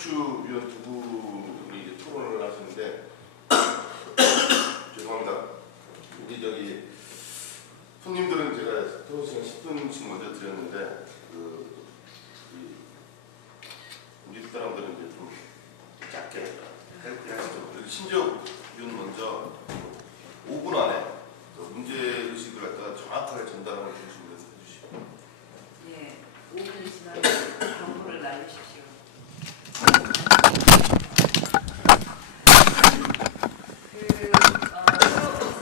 이현주 위원 두 분이 이제 토론을 하시는데 죄송합니다. 우리 저기 손님들은 제가 토론 시간 10분씩 먼저 드렸는데 우리 사람들은 이제 좀 짧게 하시죠. 그리고 신지혁 위원 먼저 5분 안에 문제 의식을 갖다가 정확하게 전달하는 중심으로 해주시고. 예, 5분이 지나면 경고를 날리십시오.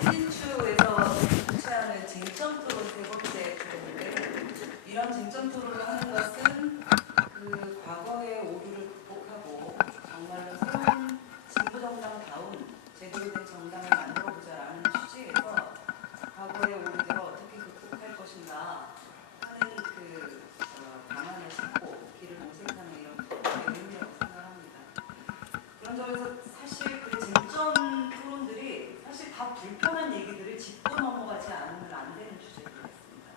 신인추에서 주최하는 쟁점 토론 세 번째 토론인데, 이런 쟁점 토론을 하는 것은 그 과거의 오류를 극복하고 정말로 새로운 진보정당다운 제대로 된 정당을 만들어보자라는 취지에서 과거의 오류들을 어떻게 극복할 것인가 하는 그 방안을 찾고 길을 모색하는 이런 토론의 의미라고 생각합니다. 그런 점에서 사실 그 쟁점 토론들이 사실 다 불편한 얘기들을 짚고 넘어가지 않으면 안 되는 주제들이었습니다.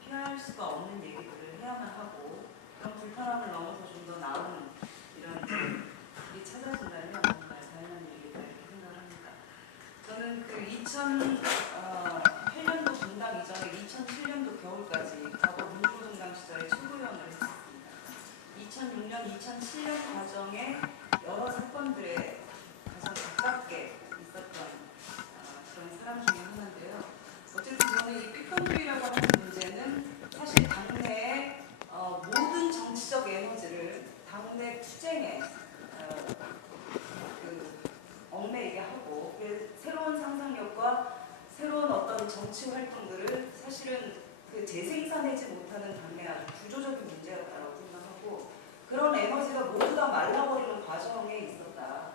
피할 수가 없는 얘기들을 해야만 하고 그런 불편함을 넘어서 좀 더 나은 이런 일이 찾아진다면 정말 다양한 얘기다 이렇게 생각합니다. 저는 그 2008년도 분당 이전에 2007년도 겨울까지 과거 민주노동당 시절에 최고위원을 했습니다. 2006년, 2007년 과정에 여러 사건들에 가장 가깝게 있었던 그런 사람 중에 하나인데요. 어쨌든 저는 이 패권주의라고 하는 문제는 사실 당내의 모든 정치적 에너지를 당내 투쟁에 얽매이게 하고 새로운 상상력과 새로운 어떤 정치 활동들을 사실은 그 재생산하지 못하는 당내 아주 구조적인 문제였다고 생각하고 그런 에너지가 모두 다 말라버리는 과정에 있었다.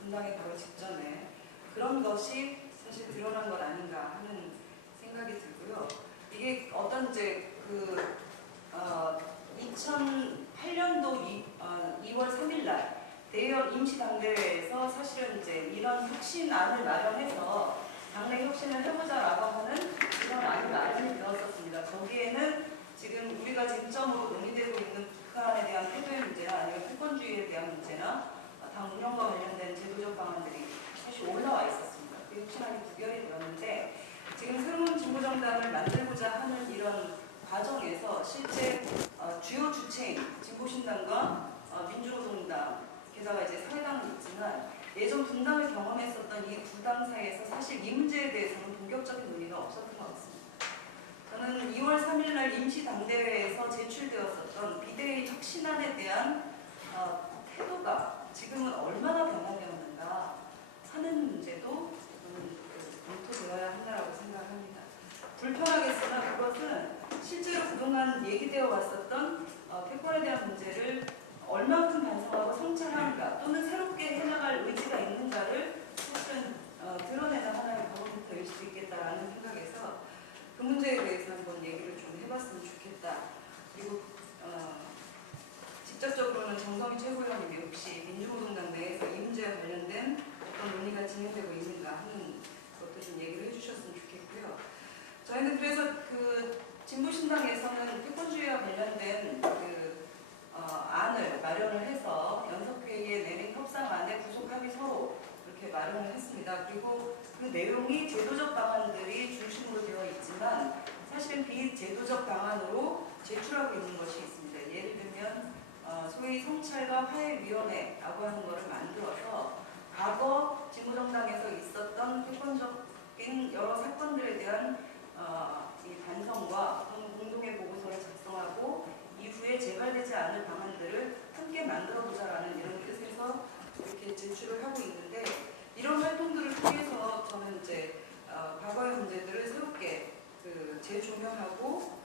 분당의 바로 직전에 그런 것이 사실 드러난 것 아닌가 하는 생각이 들고요. 이게 어떤 이제 2008년도 2월 3일 날 대의원 임시당대회에서 사실은 이제 이런 혁신안을 마련해서 당내 혁신을 해보자라고 하는 그런 안이 마련이 되었었습니다. 거기에는 지금 우리가 쟁점으로 논의되고 있는 북한에 대한 태도의 문제나 아니면 패권주의에 대한 문제나 당 운영과 관련된 제도적 방안들이 사실 올라와 있었습니다. 그 혁신안이 부결이 되었는데 지금 새로운 진보정당을 만들고자 하는 이런 과정에서 실제 주요 주체인 진보신당과 민주노동당 게다가 이제 사회당은 있지만 예전 분당을 경험했었던 이 두 당 사이에서 사실 이 문제에 대해서는 본격적인 논의가 없었던 것 같습니다. 저는 2월 3일 날 임시당대회에서 제출되었었던 비대위 혁신안에 대한 태도가 지금은 얼마나 변화되었는가 하는 문제도 저는 검토되어야 한다고 생각합니다. 불편하겠으나 그것은 실제로 그동안 얘기되어 왔었던 패권에 대한 문제를 얼마큼 반성하고 성찰하는가 또는 새롭게 해나갈 의지가 있는가를 사실은 드러내는 하나의 방법이 될 수 있겠다라는 생각에서 그 문제에 대해서 한번 얘기를 좀 해봤으면 좋겠다. 그리고 직접적으로는 정성희 최고위원님이 혹시 민주노동당 내에서 이 문제와 관련된 어떤 논의가 진행되고 있는가 하는 것도 좀 얘기를 해주셨으면 좋겠고요. 저희는 그래서 그 진보신당에서는 패권주의와 관련된 안을 마련을 해서 연석회의에 내린 협상안에 구속합의서로 이렇게 마련을 했습니다. 그리고 그 내용이 제도적 방안들이 중심으로 되어 있지만 사실은 비제도적 방안으로 제출하고 있는 것이 있습니다. 예를 들면 소위 성찰과 화해위원회라고 하는 것을 만들어서 과거 진보정당에서 있었던 패권적인 여러 사건들에 대한 이 반성과 공동의 보고서를 작성하고 이후에 재발되지 않을 방안들을 함께 만들어보자라는 이런 뜻에서 이렇게 제출을 하고 있는데 이런 활동들을 통해서 저는 이제 과거의 문제들을 새롭게 재조명하고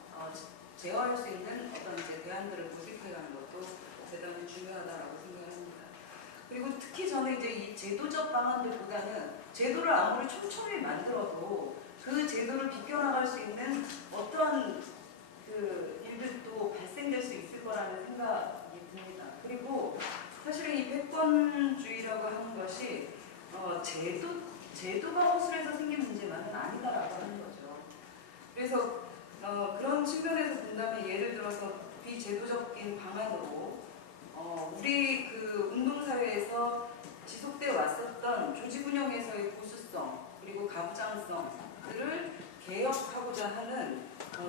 제어할 수 있는 어떤 이제 대안들을 모색해가는 것도 대단히 중요하다라고 생각합니다. 그리고 특히 저는 이제 이 제도적 방안들보다는 제도를 아무리 촘촘히 만들어도 그 제도를 비껴나갈 수 있는 어떠한 그 일들도 발생될 수 있을 거라는 생각이 듭니다. 그리고 사실은 이 패권주의라고 하는 것이 제도가 허술해서 생긴 문제만은 아니다라고 하는 거죠. 그래서 그런 측면에서 본다면 예를 들어서 비제도적인 방안으로 우리 그 운동사회에서 지속되어 왔었던 조직 운영에서의 보수성 그리고 가부장성들을 개혁하고자 하는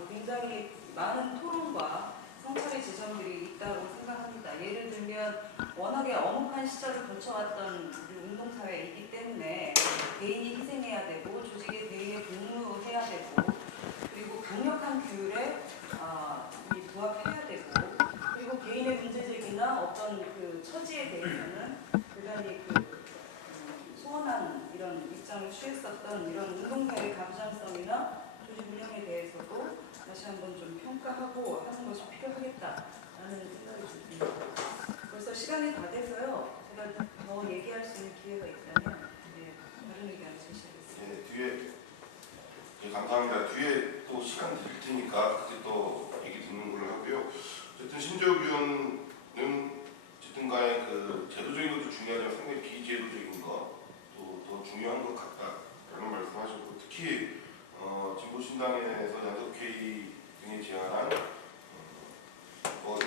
굉장히 많은 토론과 성찰의 지점들이 있다고 생각합니다. 예를 들면 워낙에 엄혹한 시절을 거쳐왔던 우리 운동사회이기 때문에 개인이 희생해야 되고 조직의 대의에 복무해야 되고 그리고 강력한 규율에 부합해야 되고 그리고 개인의 문제제기나 어떤 그 처지에 대해서는 대단히 소원한 이런 입장을 취했었던 이런 운동사회의 가부장성이나 조직 운영에 대해서도 다시 한번 좀 평가하고 하는 것이 필요하겠다라는 생각이 듭니다. 벌써 시간이 다 돼서요. 제가 더 얘기할 수 있는 기회가 있다면 다른 의견을 제시하겠습니다. 네, 뒤에 감사합니다. 뒤에 또 시간 드릴 테니까 그때 또 얘기 듣는 걸로 하고요. 어쨌든 신재욱 위원은 어쨌든 간에 그 제도적인 것도 중요하지만 상당히 비제도적인 것도 더 중요한 것 같다라는 말씀하셨고 특히 진보신당에서 양석회의 등이 제안한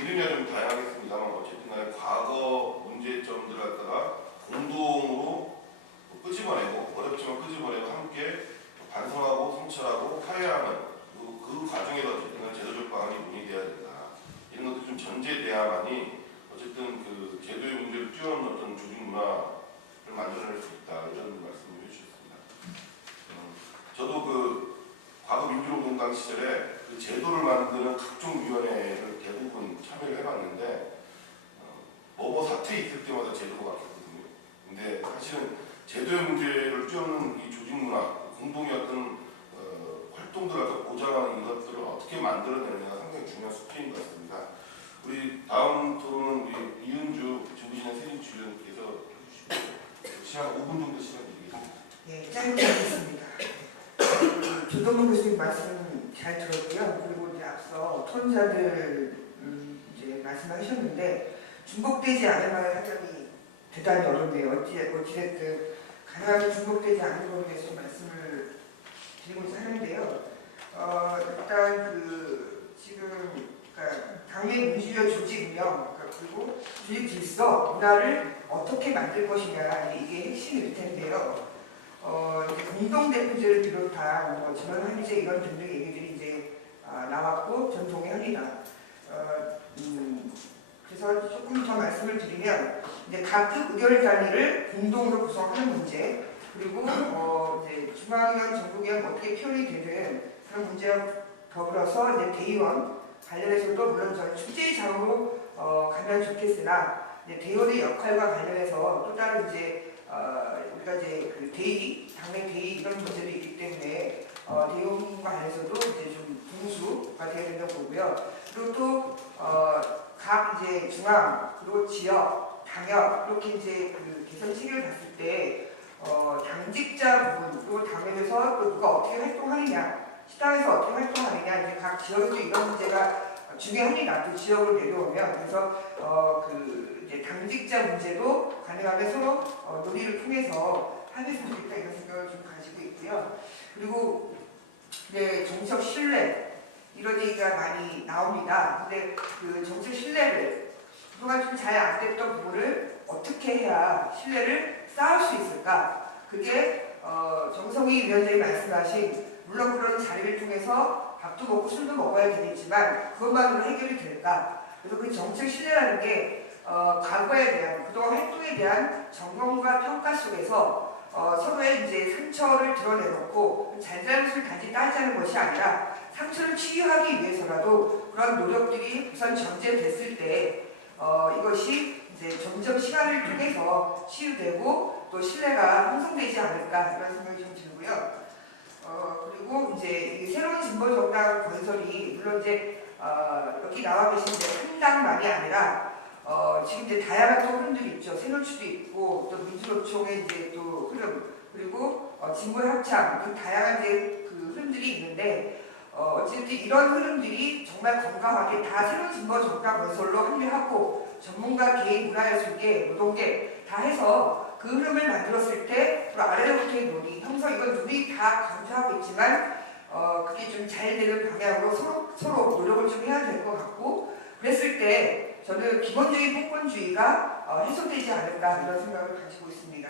이름이 좀 다양하겠습니다만 어쨌든 간에 과거 문제점들을 갖다가 공동으로 끄집어내고 어렵지만 끄집어내고 함께 반성하고 성찰하고 화해하는 그 과정에서 어쨌든 제도적 방안이 논의돼야 된다. 이런 것도 좀 전제돼야만이 어쨌든 그 제도의 문제를 뛰어넘는 어떤 조직 문화를 만들어낼 수 있다. 이런 말씀을 해주셨습니다. 저도 그 과거 민주노동당 시절에 그 제도를 만드는 각종 위원회를 대부분 참여를 해봤는데 뭐 사태 있을 때마다 제도가 바뀌었거든요. 근데 사실은 제도의 문제를 뛰어넘는 이 조직 문화, 공동의 어떤 활동들을 보장하는 이것들을 어떻게 만들어내느냐가 상당히 중요한 숙제인 것 같습니다. 우리 다음 토론은 우리 이은주 진보신당 세진주의원께서 해주시고 시간 5분 정도 시간 드리겠습니다. 네, 짧게 하겠습니다. 조동문 교수님 말씀 잘 들었고요. 그리고 이제 앞서 토론자들 이제 말씀하셨는데 중복되지 않을 만한 사정이 대단히 어렵네요. 어찌됐든 가능하게 중복되지 않는 것에 대해서 좀 말씀을 드리고자 하는데요. 일단 지금 그러니까 당의 민주주의 조직 운영 그리고 조직 질서 문화를 어떻게 만들 것이냐 이게 핵심일 텐데요. 이제 공동대표제를 비롯한 지원 한제 이런 등등 얘기들이 이제 나왔고 전 동의합니다. 그래서 조금 더 말씀을 드리면 이제 각급 의결 단위를 공동으로 구성하는 문제 그리고 이제 중앙위원, 전국위원 어떻게 표현이 되는 그런 문제와 더불어서 이제 대의원 관련해서도 물론 저는 출제자로 가면 좋겠으나 이제 대의원의 역할과 관련해서 또 다른 이제 우리가 이제 그 대의, 당내 대의 이런 문제도 있기 때문에 대의원과 관련해서도 이제 좀 분수가 되어야 된다고 보고요. 그리고 또 각 이제 중앙 그리고 지역, 당역 이렇게 이제 그 개선 시기를 봤을 때 당직자 부분 그리고 당에서 또 누가 어떻게 활동하느냐, 시당에서 어떻게 활동하느냐 이제 각 지역에서 이런 문제가 중요합니다. 또 지역으로 내려오면 그래서 그 이제 당직자 문제도 가능하면 서로 논의를 통해서 합의했으면 좋겠다 이런 생각을 좀 가지고 있고요. 그리고 네, 정책 신뢰 이런 얘기가 많이 나옵니다. 근데 그 정책 신뢰를 그동안 좀 잘 안 됐던 부분을 어떻게 해야 신뢰를 쌓을 수 있을까? 그게 정성희 위원장이 말씀하신 물론 그런 자리를 통해서 밥도 먹고 술도 먹어야 되겠지만 그것만으로 해결이 될까? 그래서 그 정책 신뢰라는 게 과거에 대한 그동안 활동에 대한 점검과 평가 속에서 서로의 이제 상처를 드러내놓고 잘잘못을 단지 따지는 것이 아니라 상처를 치유하기 위해서라도 그런 노력들이 우선 전제됐을 때 이것이 이제 점점 시간을 통해서 치유되고 또 신뢰가 형성되지 않을까 이런 생각이 좀 들고요. 그리고 이제 이 새로운 진보정당 건설이 물론 이제 여기 나와 계신 이제 한 당만이 아니라 지금 이제 다양한 또 흐름들이 있죠. 새노출도 있고 또 민주노총의 이제 또 흐름 그리고 진보합참 그 다양한 이제 그 흐름들이 있는데 어쨌든 이런 흐름들이 정말 건강하게 다 새로운 진보정당 건설로 합류하고 전문가 개인 문화예술계 노동계 다 해서 그 흐름을 만들었을 때 아래로부터의 논의 형성 이건 논의 다 강조하고 있지만 그게 좀 잘 되는 방향으로 서로 노력을 좀 해야 될 것 같고 그랬을 때 저는 기본적인 패권주의가 해소되지 않을까 이런 생각을 가지고 있습니다.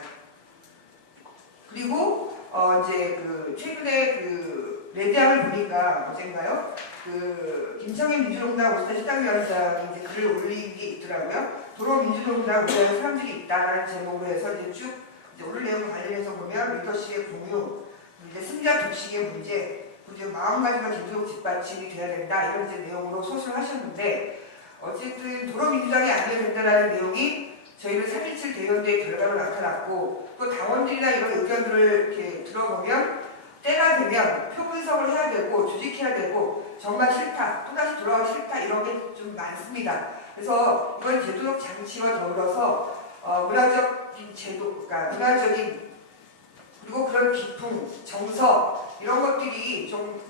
그리고 이제 그 최근에 그 레대항을 보니까 어젠가요? 그 김창현 민주노동당 오스타 식당위원장이 이제 글을 올린 게 있더라고요. 도로 민주노동당 우리나라 사람들이 있다라는 제목으로 해서 이제 쭉 이제 오늘 내용 관련해서 보면 리더십의 공유, 이제 승자 독식의 문제, 그리고 마음가짐과 계속 뒷받침이 돼야 된다 이런 이제 내용으로 소설을 하셨는데 어쨌든 도로민주당이 아니어야 된다라는 내용이 저희는 3.17 대의원대의 결과로 나타났고 또 당원들이나 이런 의견들을 이렇게 들어보면 때가 되면 표 분석을 해야 되고 조직해야 되고 정말 싫다, 또다시 돌아가기 싫다 이런 게 좀 많습니다. 그래서 이번 제도적 장치와 더불어서 문화적인 제도, 그러니까 문화적인 그리고 그런 기풍, 정서 이런 것들이 좀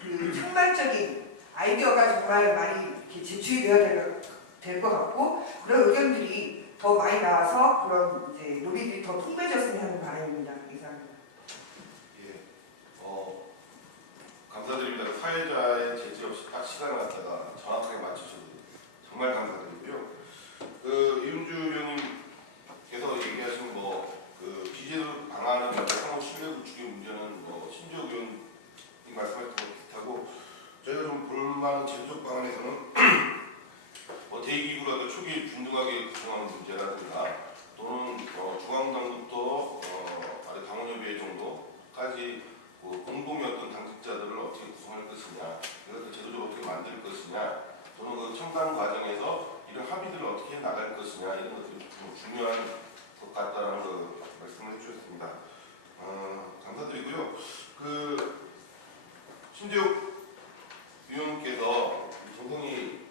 그 창발적인 아이디어가 정말 많이 이렇게 제출이 되어야 될 것 같고 그런 의견들이 더 많이 나와서 그런 이제 논의들이 더 풍부해졌으면 하는 바람입니다. 이상입니다. 예, 감사드립니다. 사회자의 제지 없이 딱 시간을 갖다가 정확하게 맞추셔서 정말 감사드리고요. 그 이은주 의원님께서 얘기하신 그 비제도 방안의 문제, 상호 신뢰 구축의 문제는 신지혁 의원님 말씀하셨던 것 비슷하고 저희가 좀 볼만한 제도적 방안에서는 대기구라도 초기 균등하게 구성하는 문제라든가 또는 중앙당부터 아래 당원협의회 정도까지 공동의 어떤 당직자들을 어떻게 구성할 것이냐, 이것을 제도적으로 어떻게 만들 것이냐, 또는 그 첨단 과정에서 이런 합의들을 어떻게 나갈 것이냐 이런 것들이 좀 중요한 것 같다는 그 말씀을 해주셨습니다. 감사드리고요. 그 신재욱 위원께서 정성희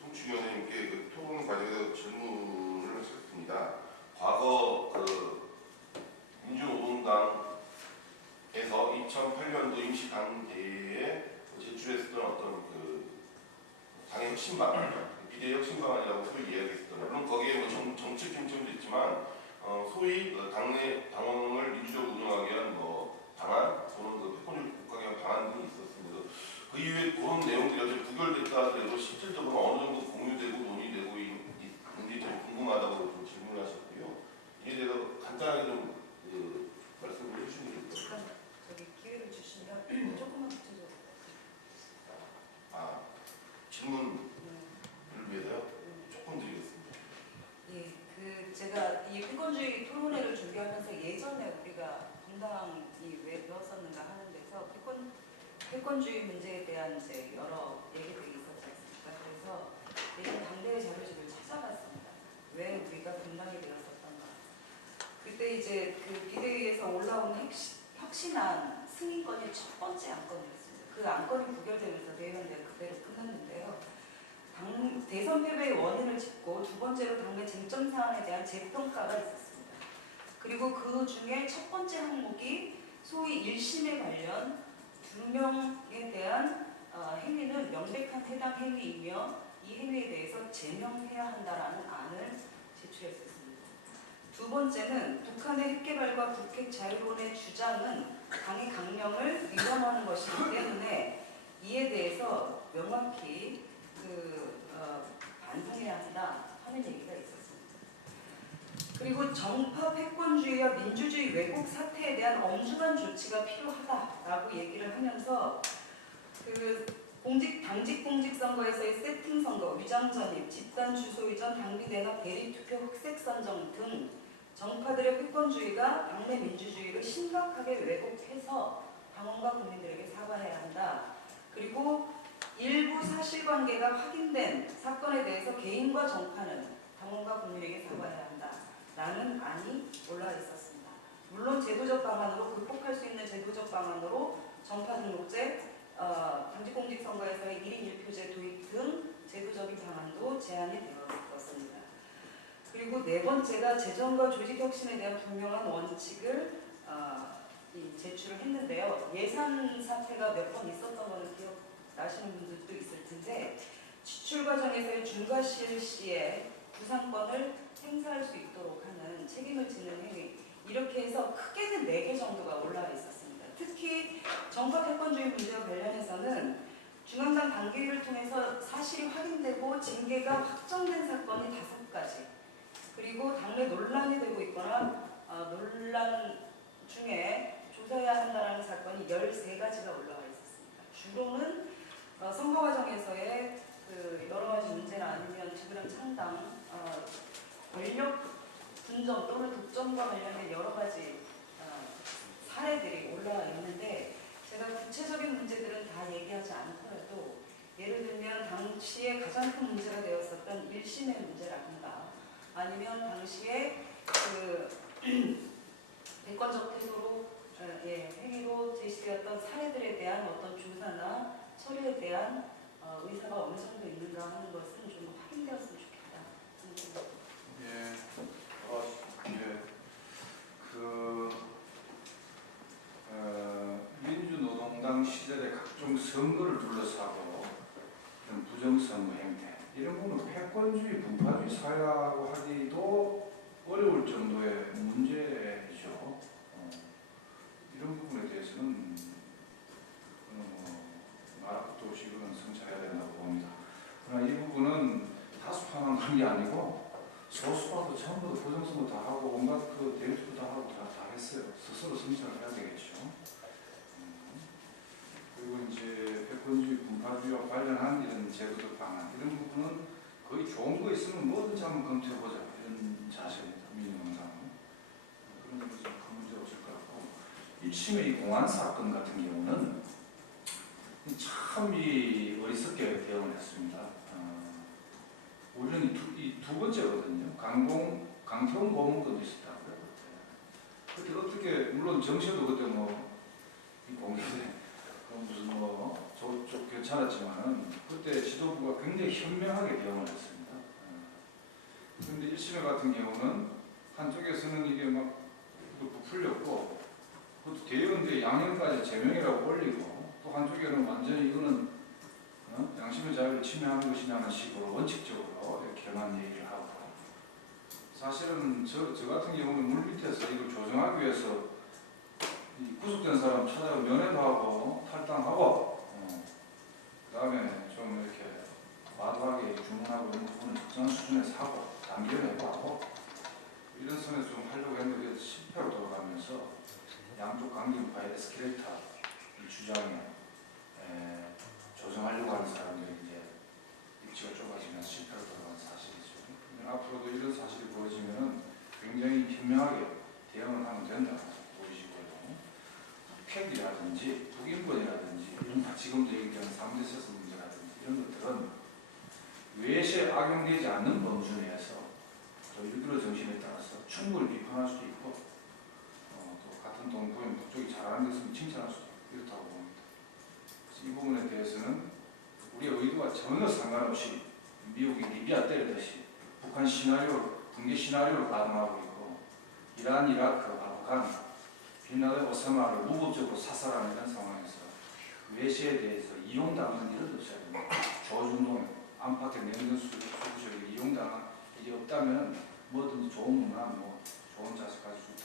통치위원님께 그 토론 과정에서 질문을 하셨습니다. 과거 민주노동당에서 2008년도 임시당대회에 제출했었던 어떤 당의 혁신 방안, 비대위 혁신 방안이라고 소위 이야기했었던, 물론 거기에 정책 중점도 있지만 소위 당내 당원을 민주적으로 운영하기 위한 방안, 또는 패권을 국가기 위한 방안 등이 있었습니다. 그 이후에 그런 내용들이 부결됐다 하더라도 실질적으로 어느 정도 공유되고 논의되고 있는지 좀 궁금하다고 좀 질문을 하셨고요. 이에 대해서 간단하게 좀 말씀을 해주시면 될 것 같아요. 잠깐 저기 기회를 주시면 조금만 붙여줘. 질문을 위해서요? 조금 드리겠습니다. 예, 제가 이 패권주의 토론회를 준비하면서 예전에 우리가 분당이 왜 배웠었는가 하는 데서 패권주의 문제에 대한 이제 여러 얘기들이 있었지 않습니까? 그래서 예전 당대회 자료집을 찾아봤습니다. 왜 우리가 분당이 되었었던가. 그때 이제 그 비대위에서 올라온 혁신안 승인권이 첫 번째 안건이었습니다. 그 안건이 부결되면서 대의원대가 그대로 끝났는데요. 대선 패배의 원인을 짚고 두 번째로 당내 쟁점 사안에 대한 재평가가 있었습니다. 그리고 그 중에 첫 번째 항목이 소위 1심에 관련 2명에 대한 행위는 명백한 해당 행위이며 이 행위에 대해서 제명해야 한다라는 안을 제출했었습니다. 두 번째는 북한의 핵개발과 북핵 자유론의 주장은 당의 강령을 위반하는 것이기 때문에 이에 대해서 명확히 반성해야 한다 하는 얘기가 있었습니다. 그리고 정파 패권주의와 민주주의 왜곡 사태에 대한 엄중한 조치가 필요하다라고 얘기를 하면서 당직 공직선거에서의 세팅 선거, 위장 전입, 집단 주소 이전, 당비 대납, 대리 투표, 흑색 선정 등 정파들의 패권주의가 당내 민주주의를 심각하게 왜곡해서 당원과 국민들에게 사과해야 한다. 그리고 일부 사실관계가 확인된 사건에 대해서 개인과 정파는 당원과 국민에게 사과해야 한다라는 안이 올라와 있었습니다. 물론 제도적 방안으로 극복할 수 있는 제도적 방안으로 정파 등록제, 당직공직선거에서의 1인 1표제 도입 등 제도적인 방안도 제안이 되었습니다. 그리고 네 번째가 재정과 조직혁신에 대한 분명한 원칙을 제출을 했는데요. 예산 사태가 몇 번 있었던 것은 기억나시는 분들도 있을 텐데 지출 과정에서의 중과실시에 구상권을 행사할 수 있도록 하는 책임을 지는 행위, 이렇게 해서 크게는 4개 정도가 올라와 있었습니다. 특히 정파 패권주의 문제와 관련해서는 중앙당 단계를 통해서 사실이 확인되고 징계가 확정된 사건이 5가지, 그리고 당내 논란이 되고 있거나 논란 중에 조사해야 한다는 사건이 13가지가 올라와 있었습니다. 주로는 선거 과정에서의 그 여러 가지 문제나 아니면 지구랑 창당, 권력 분점 또는 독점과 관련된 여러 가지 사례들이 올라와 있는데, 제가 구체적인 문제들은 다 얘기하지 않더라도 예를 들면 당시에 가장 큰 문제가 되었었던 1심의 문제라든가, 아니면 당시에 그 대권적 태도로 행위로 제시되었던 사례들에 대한 어떤 조사나 처리에 대한 의사가 어느 정도 있는가 하는 것은 좀 확인되었으면 좋겠다. 예, 그 민주노동당 시절의 각종 선거를 둘러싸고 이런 부정선거 행태, 이런 거는 패권주의, 분파주의 사회라고 하기도 어려울 정도의 문제죠. 이런 부분에 대해서는 나라부터 이거는 성찰해야 된다고 봅니다. 그러나 이 부분은 다수파만 그런 게 아니고 소수파도 전부 다 부정선거 다 하고 온갖 그 대유도 다 하고 다 했어요. 스스로 성찰을 해야 되겠죠. 그리고 이제 패권주의, 분파주의와 관련한 이런 제도적 방안, 이런 부분은 거의 좋은 거 있으면 뭐든지 한번 검토해보자, 이런 자세입니다. 민주노동당은. 그런 것은 큰 문제 없을 것 같고, 1심의 이 공안 사건 같은 경우는 참 어리석게 대응을 했습니다. 우리는 이 두 번째거든요. 강태훈 고문건도 있었다고요. 그때 어떻게, 물론 정시도 그때 이 공개돼 무슨 좀 괜찮았지만은 그때 지도부가 굉장히 현명하게 대응을 했습니다. 그런데 1심회 같은 경우는 한쪽에서는 이게 막 부풀렸고, 그것도 대의원대 양형까지 제명이라고 올리고, 또 한쪽에는 완전히 이거는 양심의 자유를 침해하는 것이냐는 식으로 원칙적으로 이렇게만 얘기를 하고, 사실은 저 같은 경우는 물밑에서 이걸 조정하기 위해서 구속된 사람 찾아가 면회도 하고 탈당하고, 그 다음에 좀 이렇게 과도하게 주문하고 이런 부분을 적정 수준에서 하고 단결해고 하고, 이런 선에서 좀 하려고 했는데 실패로 돌아가면서 양쪽 강경파의 에스컬레이터 주장에 조정하려고 하는 사람들이 이제 입지가 좁아지면서 실패로 돌아가는 사실이죠. 앞으로도 이런 사실이 벌어지면은 굉장히 현명하게 대응을 하면 된다 보이시고요. 팩이라든지 북인권이라든지 이런 지금도 얘기하는 상대세서 문제라든지 이런 것들은 외세에 악용되지 않는 범주 내에서 또 일부러 정신에 따라서 충분히 비판할 수도 있고, 또 같은 동포인 그쪽이 잘하는 것은 칭찬할 수도 있고 이렇다고 봅니다. 그래서 이 부분에 대해서는 우리의 의도와 전혀 상관없이 미국이 리비아 때리듯이 북한 시나리오, 붕괴 시나리오를 가동하고 있고, 이란, 이라크, 아프간, 빈라든 오사마를 무법적으로 사살하는 이런 상황에서 외세에 대해서 이용당하는 일은 없어야 됩니다. 조중동 안팎의 냉전 수구적에 이용당한 일이 없다면 뭐든지 좋은 문화, 좋은 자세 가질 수 있다.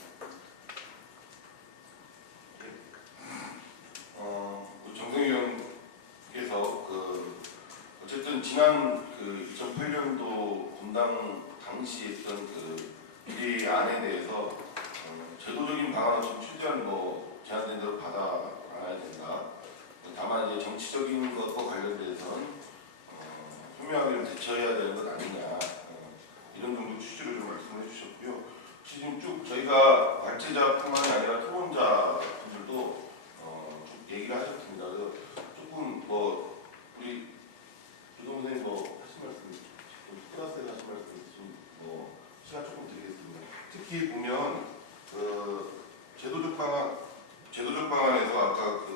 정성희 의원께서 어쨌든 지난 2008년도 분당 당시 했던 이 안에 대해서 제도적인 방안을 좀 최대한 제한된 대로 받아놔야 된다. 다만 이제 정치적인 것과 관련돼서는 현명하게 대처해야 되는 것 아니냐, 이런 정도 취지로 좀 말씀해 주셨고요. 혹시 지금 쭉 저희가 발제자뿐만이 아니라 토론자 분들도 쭉 얘기를 하셨습니다. 그래서 조금 우리 유동 선생님 하신 말씀, 플러스에 하신 말씀 좀 시간 조금 드리겠습니다. 특히 보면 제도적 방안에서 아까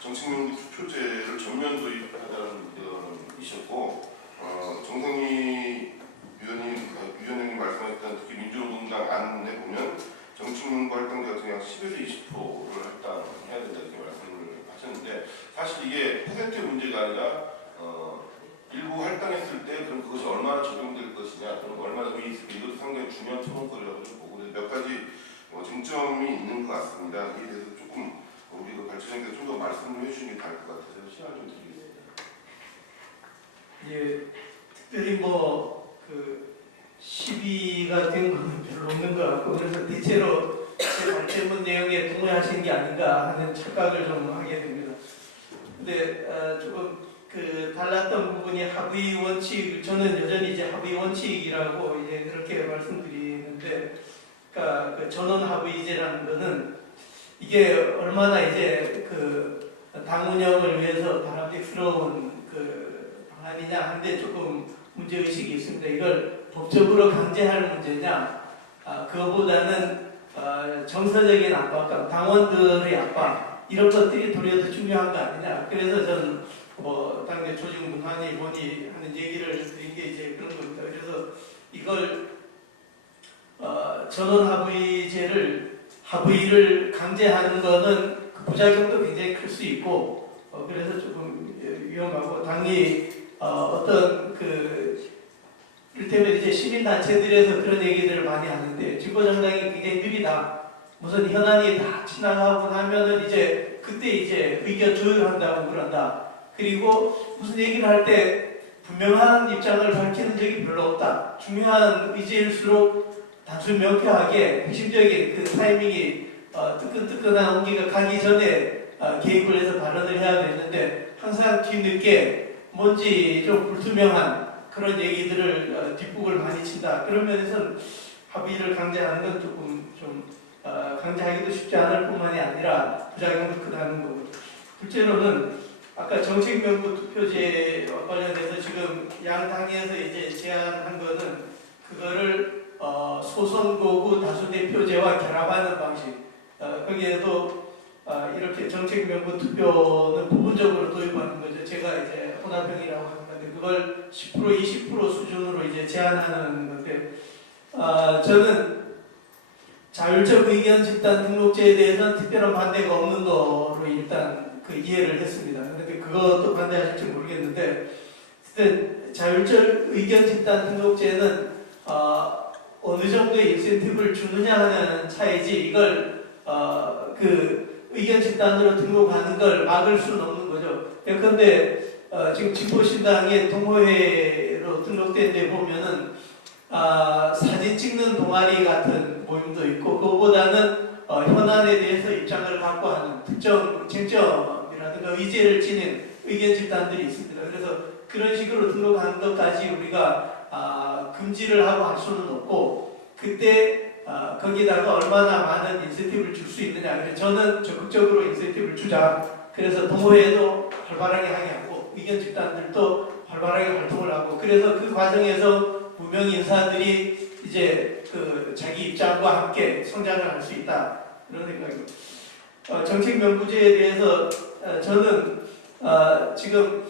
정책명부 투표제를 전면 도입하자는 의견이셨고, 정성희 위원님이 말씀하셨던 특히 민주노동당 안에 보면 정치문구 할당제 같은 경우 10에서 20%를 할당해야 된다 이렇게 말씀을 하셨는데, 사실 이게 퍼센트의 문제가 아니라 일부 할당했을 때 그럼 그것이 얼마나 적용될 것이냐, 그럼 얼마나 의미 있을까, 이것도 상당히 중요한 토론거리라고 좀 보고, 몇 가지 쟁점이 있는 것 같습니다. 이에 대해서 조금 우리가 진행자 좀 더 말씀을 해주시는 게 나을 것 같아서 시간 좀 드리겠습니다. 예, 특별히 그 시비가 된 건 별로 없는 것 같고 그래서 대체로 제 발제문 내용에 동의하시는 게 아닌가 하는 착각을 좀 하게 됩니다. 근데 조금 그 달랐던 부분이 합의 원칙, 저는 여전히 이제 합의 원칙이라고 이제 그렇게 말씀드리는데, 그러니까 그 전원 합의제라는 거는 이게 얼마나 이제 그 당 운영을 위해서 바람직스러운 그 방안이냐 하는데 조금 문제 의식이 있습니다. 이걸 법적으로 강제할 문제냐, 그거보다는 정서적인 압박감, 당원들의 압박 이런 것들이 도리어 더 중요한 거 아니냐. 그래서 저는 뭐 당내 조직 문화니 뭐니 하는 얘기를 드린 게 이제 그런 겁니다. 그래서 이걸 전원 합의를 강제하는 거는 그 부작용도 굉장히 클 수 있고 그래서 조금 위험하고 당이 어떤 그 이를테면 이제 시민단체들에서 그런 얘기들을 많이 하는데 진보정당이 굉장히 느리다. 무슨 현안이 다 지나가고 나면은 이제 그때 이제 의견 조율한다고 그런다. 그리고 무슨 얘기를 할 때 분명한 입장을 밝히는 적이 별로 없다. 중요한 의제일수록 단순 명쾌하게 핵심적인 그 타이밍이 뜨끈뜨끈한 온기가 가기 전에 개입을 해서 발언을 해야 되는데 항상 뒤늦게 뭔지 좀 불투명한 그런 얘기들을 뒷북을 많이 친다. 그런 면에서는 합의를 강제하는 건 조금 좀 강제하기도 쉽지 않을 뿐만이 아니라 부작용도 크다는 거고. 둘째로는 아까 정책명부 투표제와 관련해서 지금 양당에서 이제 제안한 거는 그거를 소선거구 다수대표제와 결합하는 방식. 거기에도 이렇게 정책명부 투표는 부분적으로 도입하는 거죠. 제가 이제 혼합형이라고 하는데 그걸 10% 20% 수준으로 이제 제한하는 건데 저는 자율적 의견 집단 등록제에 대해서는 특별한 반대가 없는 거로 일단 그 이해를 했습니다. 그런데 그것도 반대하실지 모르겠는데 자율적 의견 집단 등록제는 어느 정도의 인센티브를 주느냐 하는 차이지 이걸 그 의견 집단으로 등록하는 걸 막을 수는 없는 거죠. 그런데 지금 진보신당의 동호회로 등록된 데 보면은 사진 찍는 동아리 같은 모임도 있고 그거보다는 현안에 대해서 입장을 갖고 하는 특정 쟁점이라든가 의제를 지닌 의견 집단들이 있습니다. 그래서 그런 식으로 등록하는 것까지 우리가 금지를 하고 할 수는 없고 그때 거기다가 얼마나 많은 인센티브를 줄 수 있느냐. 그래서 저는 적극적으로 인센티브를 주자. 그래서 동호회도 활발하게 하게 하고 의견 집단들도 활발하게 활동을 하고 그래서 그 과정에서 무명 인사들이 이제 그 자기 입장과 함께 성장을 할 수 있다. 그런 생각입니다. 정책 명부제에 대해서 저는 지금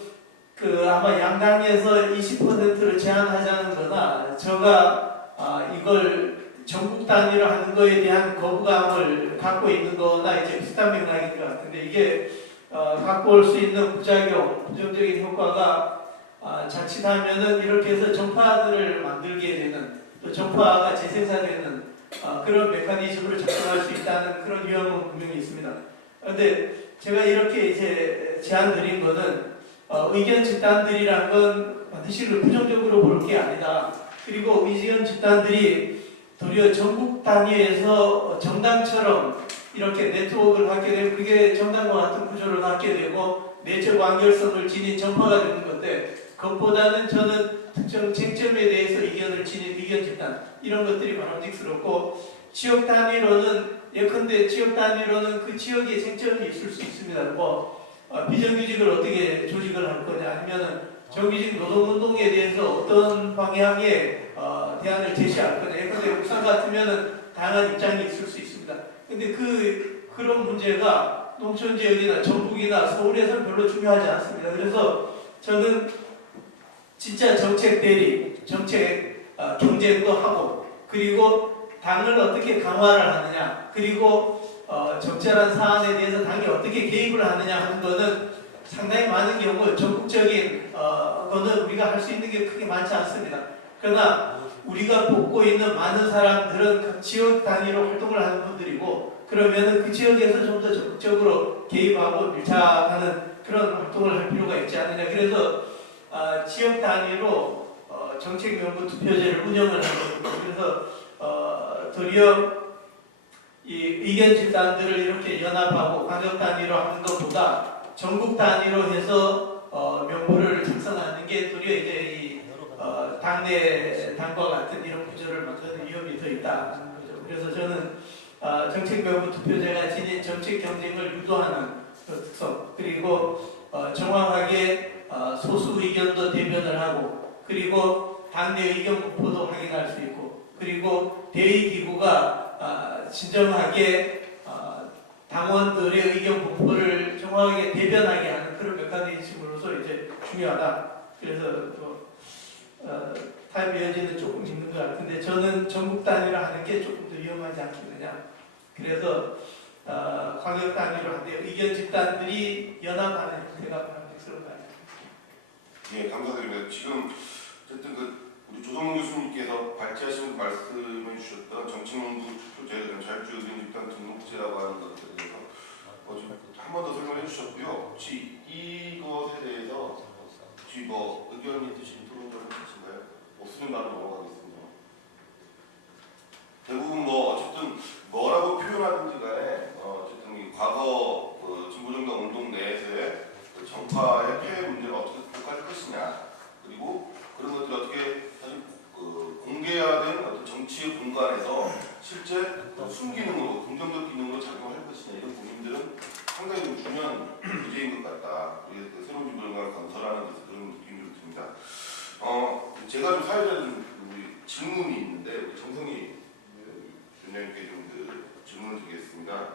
그 아마 양당에서 20%를 제한하자는 거나 제가 이걸 전국 단위로 하는 거에 대한 거부감을 갖고 있는 거나 이제 비슷한 맥락인 것 같은데 이게 갖고 올 수 있는 부작용, 부정적인 효과가 자칫하면은 이렇게 해서 정파들을 만들게 되는 또 정파가 재생산되는 그런 메커니즘으로 작동할 수 있다는 그런 위험은 분명히 있습니다. 그런데 제가 이렇게 이제 제안 드린 거는 의견 집단들이란 건 반드시 부정적으로 볼 게 아니다. 그리고 의견 집단들이 도리어 전국 단위에서 정당처럼 이렇게 네트워크를 갖게 되고 그게 정당과 같은 구조를 갖게 되고 내적 완결성을 지닌 정파가 되는 건데 그것보다는 저는 특정 쟁점에 대해서 의견을 지닌 의견 집단 이런 것들이 바람직스럽고 지역 단위로는 예컨대 지역 단위로는 그 지역의 쟁점이 있을 수 있습니다. 뭐 비정규직을 어떻게 조직을 할 거냐 아니면은 정규직 노동운동에 대해서 어떤 방향의 대안을 제시할 거냐. 예컨대 울산 같으면은 다양한 입장이 있을 수 있습니다. 근데 그런 문제가 농촌 지역이나 전북이나 서울에서는 별로 중요하지 않습니다. 그래서 저는 진짜 정책 대리, 정책 경쟁도 하고 그리고 당을 어떻게 강화를 하느냐 그리고 적절한 사안에 대해서 당이 어떻게 개입을 하느냐 하는 거는 상당히 많은 경우 전국적인 거는 우리가 할 수 있는 게 크게 많지 않습니다. 그러나 우리가 뽑고 있는 많은 사람들은 각 지역 단위로 활동을 하는 분들이고 그러면은 그 지역에서 좀 더 적극적으로 개입하고 밀착하는 그런 활동을 할 필요가 있지 않느냐. 그래서 지역 단위로 정책 명부 투표제를 운영을 하거든요. 그래서 도리어 이 의견 집단들을 이렇게 연합하고 광역 단위로 하는 것보다 전국 단위로 해서 명부를 작성하는 게 도리어 이제 이 당내 당과 같은 이런 구조를 만드는 위험이 더 있다는 거죠. 그래서 저는 정책 명부 투표제가 지닌 정책 경쟁을 유도하는 그 특성, 그리고 정확하게 소수 의견도 대변을 하고, 그리고 당내 의견 분포도 확인할 수 있고, 그리고 대의 기구가 진정하게 당원들의 의견 분포를 정확하게 대변하게 하는 그런 메커니즘으로서 이제 중요하다. 그래서 타협의 여지는 조금 있는 것 같은데, 저는 전국 단위로 하는 게 조금 더 위험하지 않겠느냐. 그래서 광역 단위로 하되 의견 집단들이 연합하는 형태가 바람직스러운 것 같아요. 예, 감사드립니다. 지금 어쨌든 우리 조정문 교수님께서 발제하신 말씀해 주셨던 정책명부 투표제, 자율주의 의견 집단 등록제라고 하는 것에 대해서 한 번 더 설명해 주셨고요. 혹시 이것에 대해서 혹시 뭐 의견이 있으신 토론자분 계신가요? 없으면 바로 넘어가겠습니다. 대부분 뭐 어쨌든 뭐라고 표현하든지 간에 어쨌든 이 과거 진보정당 운동 내에서의 정파의 폐해 문제를 어떻게 극복할 것이냐, 그리고 그런 것들이 어떻게 사실 공개화된 어떤 정치의 공간에서 실제 순기능으로 긍정적 기능으로 작용할 것이냐, 이런 고민들은 상당히 좀 중요한 주제인 것 같다. 우리 새로운 진보정당을 건설하는 데서 그런 느낌이 좀 듭니다. 제가 좀 사회자는 질문이 있는데 우리 정성희 위원장님께 좀 질문을 드리겠습니다.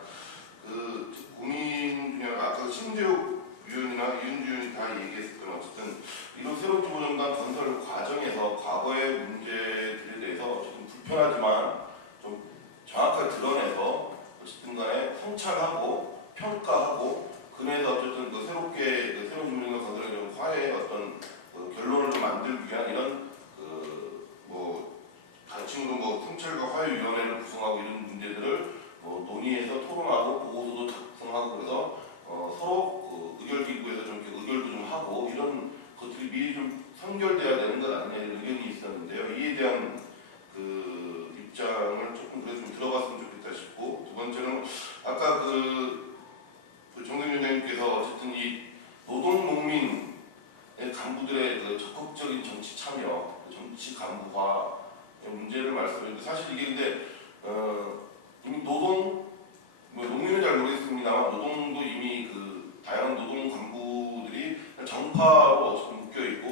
고민 중에 아까 신재욱 위원이나 이은주 위원이 다 얘기했었던 어쨌든 이런 새로운 진보정당 건설 과정에서 과거의 문제들에 대해서 어쨌든 불편하지만 좀 정확하게 드러내서 어쨌든 간에 성찰하고 평가하고 그래서 어쨌든 새롭게 새로운 진보정당 건설의 화해의 어떤 결론을 좀 만들기 위한 이런 가칭으로 성찰과 화해위원회를 구성하고 이런 문제들을 논의해서 토론하고 보고서도 작성하고 그래서 서로 의결기구에서 좀 이렇게 의결도 좀 하고 이런 것들이 미리 좀 선결돼야 되는 것 아니냐 이런 의견이 있었는데요. 이에 대한 입장을 조금 그래서 좀 들어봤으면 좋겠다 싶고, 두 번째는 아까 정동 위원장님께서 어쨌든 이 노동농민의 간부들의 적극적인 정치 참여, 정치 간부화 문제를 말씀드렸는데, 사실 이게 근데 이미 농민은 잘 모르겠습니다만 노동도 이미 다양한 노동 간부들이 정파로 어쨌든 묶여 있고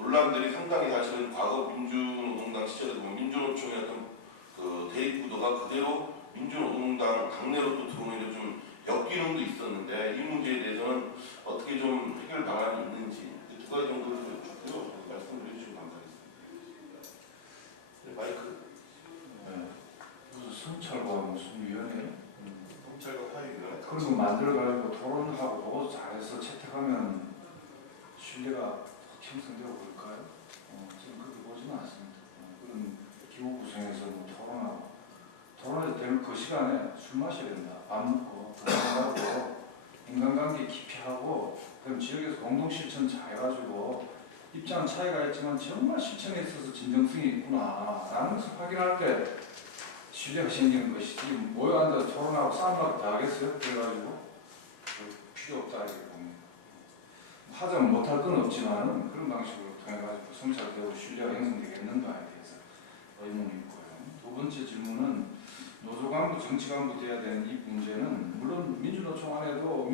논란들이 상당히 사실은 과거 민주노동당 시절에 보면 민주노총의 어떤 대입 구도가 그대로 민주노동당 당내로 또 들어오는 좀 역기능도 있었는데, 이 문제에 대해서는 어떻게 좀 해결 방안이 있는지 두 가지 정도를 쭉 말씀드려 주시면 감사하겠습니다. 마이크. 네. 무슨 성찰과 무슨 위원회? 성찰과 화해위원회. 그런 거 만들어가지고 토론하고 보고서 잘해서 채택하면 신뢰가 형성되고 그럴까요? 저는 그렇게 보지는 않습니다. 그런 기후 구성에서 토론해도 되는 그 시간에 술 마셔야 된다. 밥 먹고 건강하고 인간관계 깊이 하고, 그럼 지역에서 공동 실천 잘 해가지고 입장 차이가 있지만 정말 실천에 있어서 진정성이 있구나라는 것을 확인할 때 신뢰가 생기는 것이지, 모여 앉아서 토론하고 싸움하고 다 하겠어요? 그래가지고 필요 없다 이렇게 봅니다. 하자면 못할 건 없지만 그런 방식으로 통해가지고 성찰되고 신뢰가 형성되겠는가에 대해서 의문이 있고요. 두 번째 질문은 노조간부, 정치간부 돼야 되는 이 문제는 물론 민주노총 안에도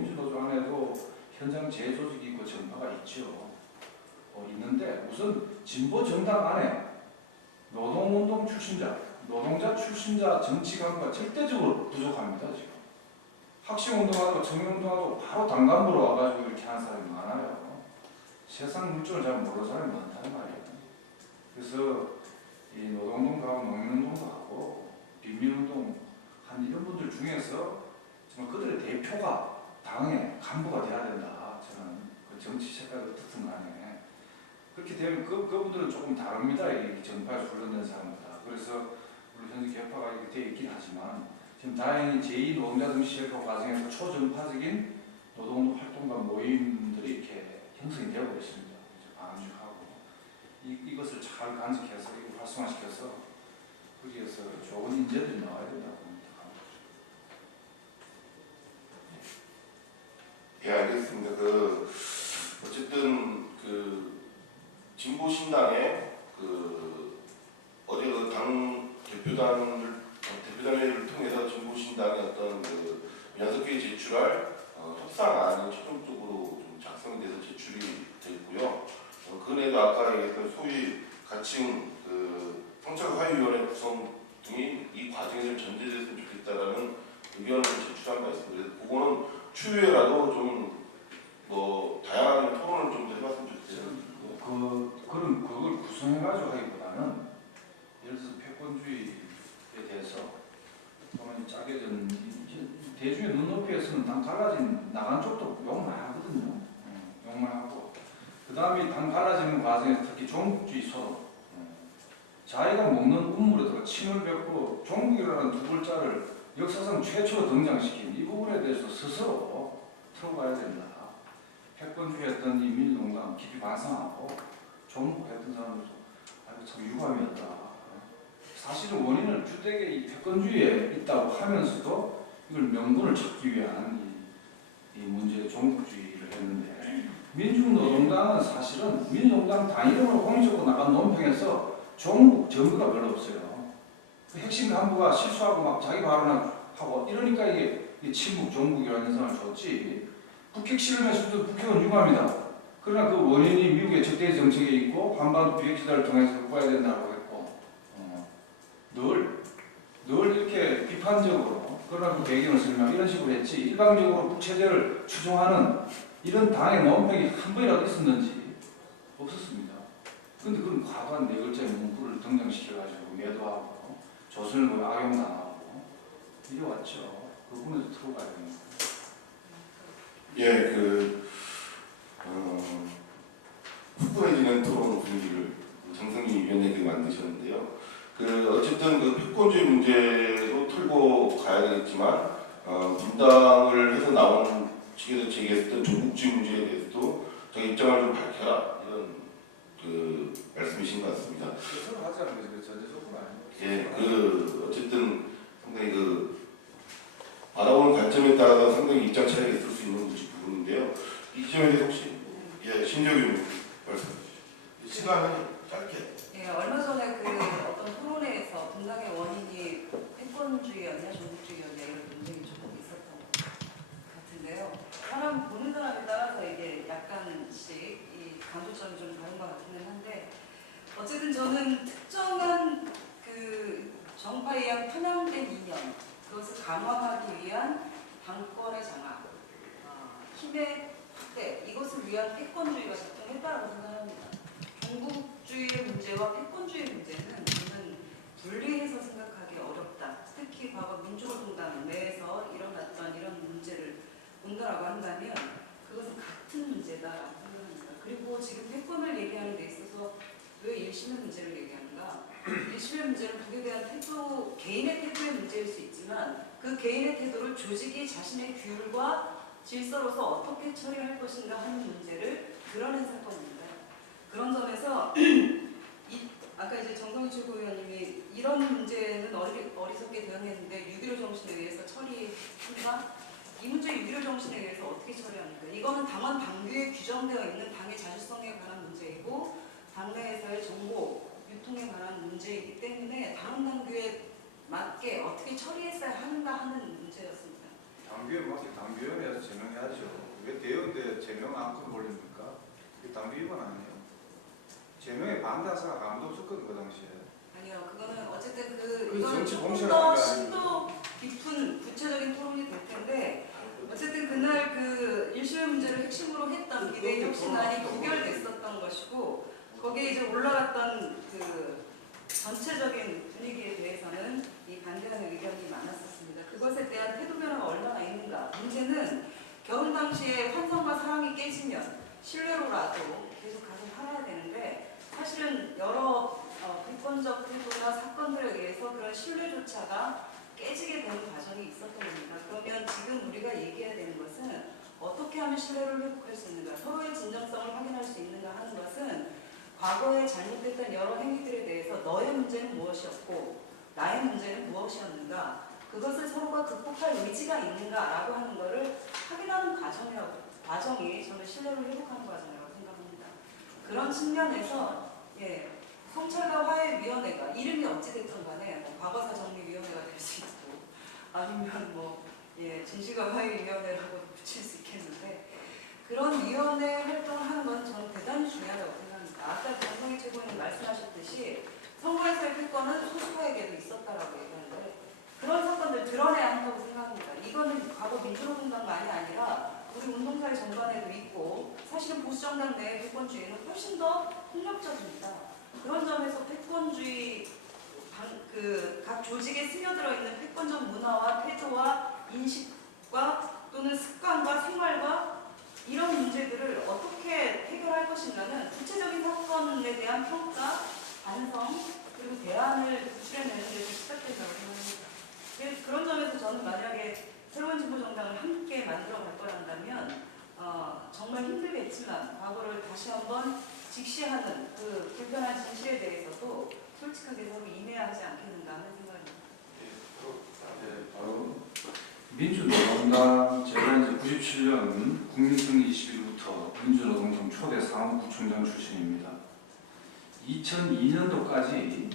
현장 재조직이 있고 정파가 있죠. 있는데 우선 진보 정당 안에 노동운동 출신자, 노동자 출신자 정치간부가 절대적으로 부족합니다. 지금 학생운동하고 청년운동하고 바로 당간부로 와가지고 이렇게 하는 사람이 많아요. 세상 물정을 잘 모르는 사람이 많다는 말이에요. 그래서 이 노동운동도 하고 농민운동도 하고 빈민운동 한 이런 분들 중에서 정말 그들의 대표가 당의 간부가 돼야 된다. 저는 정치 색깔 어떻든 간에 그렇게 되면 그분들은 조금 다릅니다. 이 정파에 훈련된 사람보다. 그래서 물론 현재 개파가 이렇게 되어 있긴 하지만 지금 다행히 제2 노동자 정시 제도 과정에서 초전파적인 노동 활동가 모임들이 이렇게 형성이 되고 있습니다. 반죽하고 이것을 잘 간직해서 이걸 활성화시켜서 거기에서 좋은 인재들이 나와야 된다고 봅니다. 예, 알겠습니다. 어쨌든 진보 신당의 어제 당 대표단회를 통해서 진보 신당의 어떤 연석회에 제출할 협상안이 최종적으로 좀 작성이 돼서 제출이 됐고요. 그네도 아까 얘기했던 소위 가칭 성찰화위원회 구성 등이 이 과정에 좀 전제됐으면 좋겠다라는 의견을 제출한 바 있습니다. 그래서 그거는 추후에라도 좀 다양한 토론을 좀 더 해봤으면 좋겠어요. 그걸 구성해가지고 하기보다는 예를 들어서 패권주의에 대해서 보면 짜게진 대중의 눈높이에서는 당 갈라진 나간 쪽도 욕 많이 하거든요. 욕만 하고 그 다음에 당 갈라지는 과정에서 특히 종북주의 서로 자기가 먹는 음물에다가 침을 뱉고 종북이라는 두 글자를 역사상 최초로 등장시킨 이 부분에 대해서 스스로 틀어봐야 된다. 패권주의했던 이 민주동당 깊이 반성하고 종북했던 사람들도 참 유감이었다. 사실은 원인을 주택의 이 패권주의에 있다고 하면서도 이걸 명분을 찾기 위한 이 문제의 종북주의를 했는데 민주노동당은 사실은 민주노동당 단일형으로 공식적으로 나간 논평에서 종북 전부가 별로 없어요. 그 핵심 간부가 실수하고 막 자기 발언하고 이러니까 이게 친북, 종북이라는 인상을 줬지. 북핵 실험에서도 북핵은 유감이다. 그러나 그 원인이 미국의 적대 정책에 있고 한반도 비핵지대를 통해서 극복해야 된다고 했고 늘 이렇게 비판적으로 그러나 그 배경을 설명 이런 식으로 했지 일방적으로 북체제를 추종하는 이런 당의 논평이 한 번이라도 있었는지 없었습니다. 그런데 그런 과도한 네 글자의 문구를 등장시켜가지고 매도하고 조선일보에 악용당하고 이래 왔죠. 그 부분에서 틀어가야 됩니다. 예, 풍부해지는 토론 분위기를 정승희 위원장님이 만드셨는데요. 어쨌든 패권주의 문제로 털고 가야 되겠지만, 분당을 해서 나온 측에서 제기했던 종북주의 문제에 대해서도 저희 입장을 좀 밝혀라 이런 말씀이신 것 같습니다. 스스로 하자는 것이 전제조건 아닙니까? 예, 어쨌든 상당히 바라보는 관점에 따라서 상당히 입장 차이가 있을 수 있는 부분인데요. 이 지점에 대해서 혹시 신재호 의원님 말씀해 주시죠. 시간이 짧게. 예, 얼마 전에 어떤 토론회에서 분당의 원인이 패권주의였냐 종북주의였냐 이런 논쟁이 조금 있었던 것 같은데요. 사람 보는 사람에 따라서 이게 약간씩 이 강조점이 좀 다른 것 같기는 한데 어쨌든 저는 특정한 정파에 의한 편향된 이념 그것을 강화하기 위한 당권의 장악, 힘의 확대 이것을 위한 패권주의가 작동했다고 생각합니다. 종북주의의 문제와 패권주의 문제는 저는 분리해서 생각하기 어렵다. 특히 과거 민주노동당 내에서 일어났던 이런 문제를 본다라고 한다면 그것은 같은 문제다라고 생각합니다. 그리고 지금 패권을 얘기하는 데 있어서 왜 1심의 문제를 얘기하는가? 1심의 문제는 그에 대한 태도, 개인의 태도의 문제일 수 있지만 그 개인의 태도를 조직이 자신의 규율과 질서로서 어떻게 처리할 것인가 하는 문제를 드러낸 사건입니다. 그런 점에서 아까 이제 정성희 최고위원님이 이런 문제는 어리석게 대응했는데 6.15 정신에 의해서 처리한다? 이 문제 6.15 정신에 의해서 어떻게 처리합니까? 이거는 당원 당규에 규정되어 있는 당의 자주성에 관한 문제이고 당내에서의 정보 유통에 관한 문제이기 때문에 당 당규에 맞게 어떻게 처리했어야 하는가 하는 문제였습니다. 당규에 맞게 당규위원회에서 제명해야죠. 왜 대의원대 제명 안건 올립니까? 이게 당규 위반 아니에요? 제명에 반대하사가 아무도 없었거든 그 당시에. 아니요, 그거는 어쨌든 그래서 이거는 정치 조금 공세를 더 하는 게 심도 깊은 구체적인 토론이 될 텐데 어쨌든 그날 1심의 문제를 핵심으로 했던 비대위 혁신안이 부결됐었던 것이고 거기에 이제 올라갔던 전체적인 분위기에 대해서는 이 반대하는 의견이 많았었습니다. 그것에 대한 태도 변화가 얼마나 있는가. 문제는 결혼 당시에 환상과 사랑이 깨지면 신뢰로라도 계속 가서 살아야 되는데 사실은 여러 비권적 태도나 사건들에 의해서 그런 신뢰조차가 깨지게 되는 과정이 있었던 겁니다. 그러면 지금 우리가 얘기해야 되는 것은 어떻게 하면 신뢰를 회복할 수 있는가, 서로의 진정성을 확인할 수 있는가 하는 것은 과거에 잘못됐던 여러 행위들에 대해서 너의 문제는 무엇이었고 나의 문제는 무엇이었는가, 그것을 서로가 극복할 의지가 있는가라고 하는 것을 확인하는 과정이 저는 신뢰를 회복하는 과정이라고 생각합니다. 그런 측면에서 성찰과 화해위원회가 이름이 어찌됐든 간에 뭐 과거사정리위원회가 될 수 있고 아니면 뭐 진실과 화해위원회라고 붙일 수 있겠는데, 그런 위원회 활동을 하는 건 저는 대단히 중요하다고 생각합니다. 아까 정성희 최고위원님 말씀하셨듯이 선거에서의 패권은 소수파에게도 있었다라고 얘기하는데 그런 사건들 드러내야 한다고 생각합니다. 이거는 과거 민주노동당만이 아니라 우리 운동사회 전반에도 있고 사실은 보수정당 내의 패권주의는 훨씬 더 폭력적입니다. 그런 점에서 패권주의 각 조직에 스며들어 있는 패권적 문화와 태도와 인식과 또는 습관과 생활과 이런 문제들을 어떻게 해결할 것인가는 구체적인 사건에 대한 평가, 반성, 그리고 대안을 구출해내는 데서 시작된다고 생각합니다. 그런 점에서 저는 만약에 새로운 진보정당을 함께 만들어 갈 거란다면 정말 힘들겠지만 과거를 다시 한번 직시하는 그 불편한 진실에 대해서도 솔직하게 서로 임해야 하지 않겠는가 하는 생각입니다. 바로 민주노동당 제가 이제 97년 국민승리 21부터 민주노동당 초대 사무부총장 출신입니다. 2002년도까지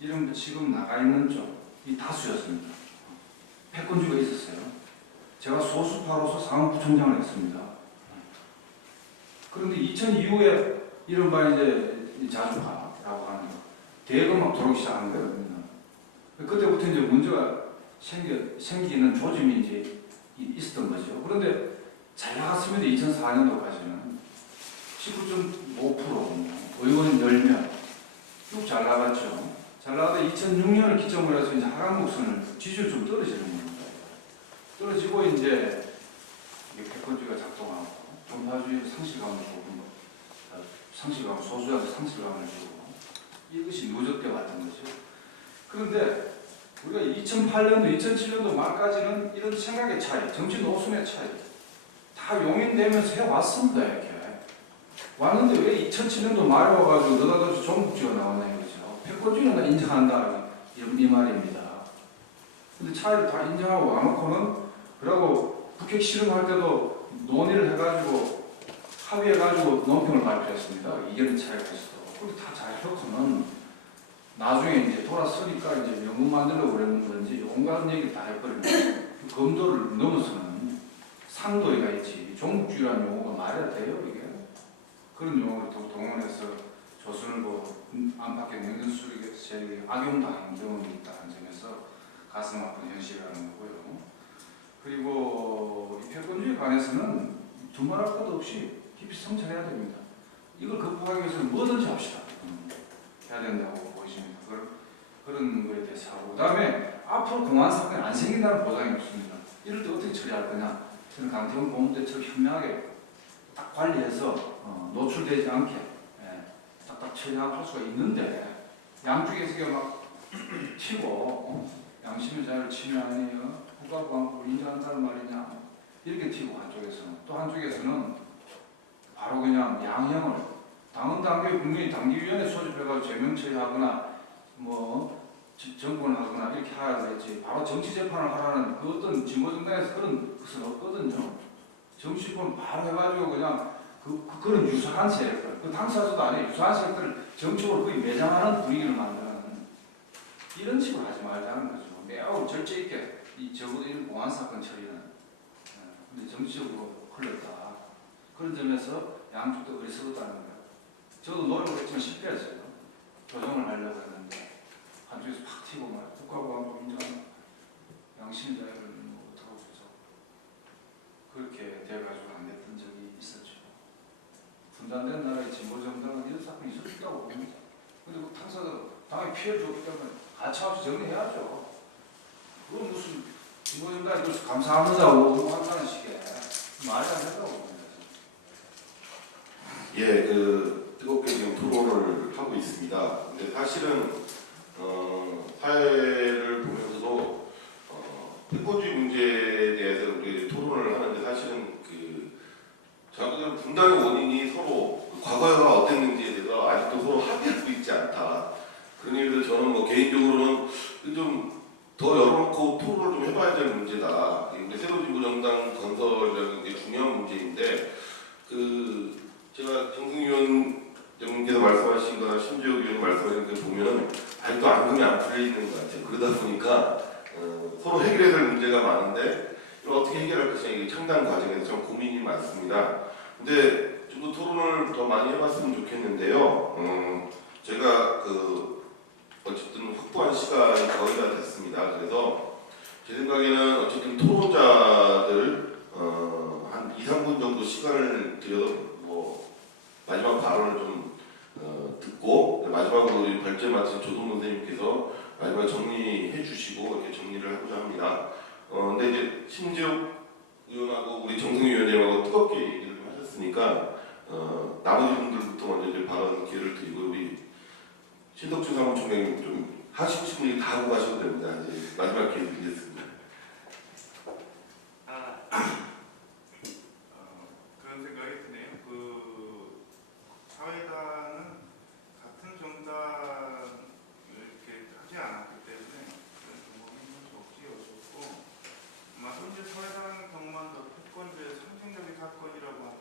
이런 지금 나가 있는 쪽이 다수였습니다. 패권주의가 있었어요. 제가 소수파로서 사무부총장을 했습니다. 그런데 2000 이후에 이른바 이제 자주파라고 하는 거, 대거 막 들어오기 시작한 거거든요. 그때부터 이제 문제가 생기는 조짐이 이제 있었던 거죠. 그런데 잘 나갔으면 2004년도까지는 19.5%, 의원 10명 쭉 잘 나갔죠. 잘 나가다 2006년을 기점으로 해서 이제 하강 곡선을 지지율 좀 떨어지는 겁니다. 떨어지고 이제 패권주의가 작동하고 종파주의 상실감을 주고 상실감, 소수자들 상실감을 주고 이것이 누적돼 왔던 거죠. 그런데 우리가 2008년도, 2007년도 말까지는 이런 생각의 차이, 정치 노선의 차이 다 용인되면서 해왔습니다. 이렇게 왔는데 왜 2007년도 말에 와가지고 너다같이 종북주의가 나왔냐 이거죠. 패권주의는 인정한다 이 말입니다. 근데 차이를 다 인정하고 와놓고는 그러고 북핵 실험할 때도 논의를 해가지고 합의해가지고 논평을 발표했습니다. 이견의 차이가 있어도. 그런데 다 잘해놓고는 나중에 이제 돌아서니까 이제 명분 만들려고 그랬는 건지 온갖 얘기를 다 해버립니다. 검도를 넘어서는 상도가 있지. 종북주의라는 용어가 말해야 돼요, 이게. 그런 용어를 동원해서 조선일보 안팎의 명전수리 세력의 악용당한 경험이 있다는 점에서 가슴 아픈 현실이라는 거고요. 그리고 이 패권주의에 관해서는 두말할 것도 없이 깊이 성찰해야 됩니다. 이걸 극복하기 위해서는 뭐든지 합시다. 해야 된다고 보여집니다. 그런 거에 대해서 하고, 그 다음에 앞으로 공안 사건이 안 생긴다는 보장이 없습니다. 이럴 때 어떻게 처리할 거냐? 저는 강태훈 고문 때처럼 현명하게 딱 관리해서 노출되지 않게 딱딱 처리할 수가 있는데 양쪽에서 막 튀고 양심의 자유를 침해하니요 국가보안법을 인정한다는 말이냐 이렇게 튀고 한쪽에서는, 또 한쪽에서는 바로 그냥 양형을 당헌 당규 국민이 당기위원회 소집해가지고 제명 처리하거나 뭐 정권을 하거나 이렇게 해야 되지, 바로 정치 재판을 하라는 그 어떤 진보정당에서 그런 것은 없거든요. 정치 재판을 바로 해가지고 그냥 그런 유사한 세력들, 그 당사자도 아니에요. 유사한 세력들을 정치적으로 거의 매장하는 분위기를 만드는 이런 식으로 하지 말자는 거죠. 매우 절제 있게 적어도 이런 공안 사건 처리는 근데 정치적으로 흘렀다. 그런 점에서 양쪽도 어리석었다는 거예요. 저도 노력을 했지만 실패했어요. 조정을 하려고 했는데 한쪽에서 팍 튀고 말 국가보안법 인정하는 양심의 자유를 못하고 있어서 그렇게 돼가지고 안 됐던 적이 있었죠. 분단된 나라의 진보정당은 이런 사건이 있었다고 봅니다. 근데 그 당사자 당연히 피해 줬기 때문에 가차없이 정리해야죠. 그건 무슨 진보정당이 그래서 감사합니다고 한다는 식의 말이 안 된다고 봅니다. 뜨겁게 지금 토론을 하고 있습니다. 근데 사실은 사회를 보면서도 패권주의 문제에 대해서 우리 토론을 하는데 사실은 저는 분단의 원인이 서로 과거가 어땠는지에 대해서 아직도 서로 합의하고 있지 않다. 그런 의미에서 저는 뭐 개인적으로는 좀 더 열어놓고 토론을 좀 해봐야 될 문제다. 이게 새로 진보 정당 건설이라는 게 중요한 문제인데 제가 정승위원님께서 말씀하신 거나 심지혁 의원이 말씀하신 거 보면 아직도 앙금이 안 풀리는 것 같아요. 그러다 보니까 서로 해결해야 될 문제가 많은데 이걸 어떻게 해결할 것이냐 이게 창당 과정에서 좀 고민이 많습니다. 근데 좀 더 토론을 더 많이 해봤으면 좋겠는데요. 제가 어쨌든 확보한 시간이 거의 다 됐습니다. 그래서 제 생각에는 어쨌든 토론자들 한 2, 3분 정도 시간을 들여서 뭐 마지막 발언을 좀 듣고 마지막으로 우리 발제 맡은 조동 선생님께서 마지막 정리해 주시고 이렇게 정리를 하고자 합니다. 근데 이제 심지혁 의원하고 우리 정승희 위원님하고 뜨겁게 얘기를 좀 하셨으니까 나머지 분들부터 먼저 이제 발언 기회를 드리고 우리 신덕준 사무총장님 좀 하시고 싶은 얘기 다 하고 가셔도 됩니다. 이제 마지막 기회 드리겠습니다. 그런 생각이 드네요. 사회당은 같은 정당을 이렇게 하지 않았기 때문에 그런 경험이 좀 없지였었고 아마 현재 사회당 경험한 패권주의 상징적인 사건이라고 하면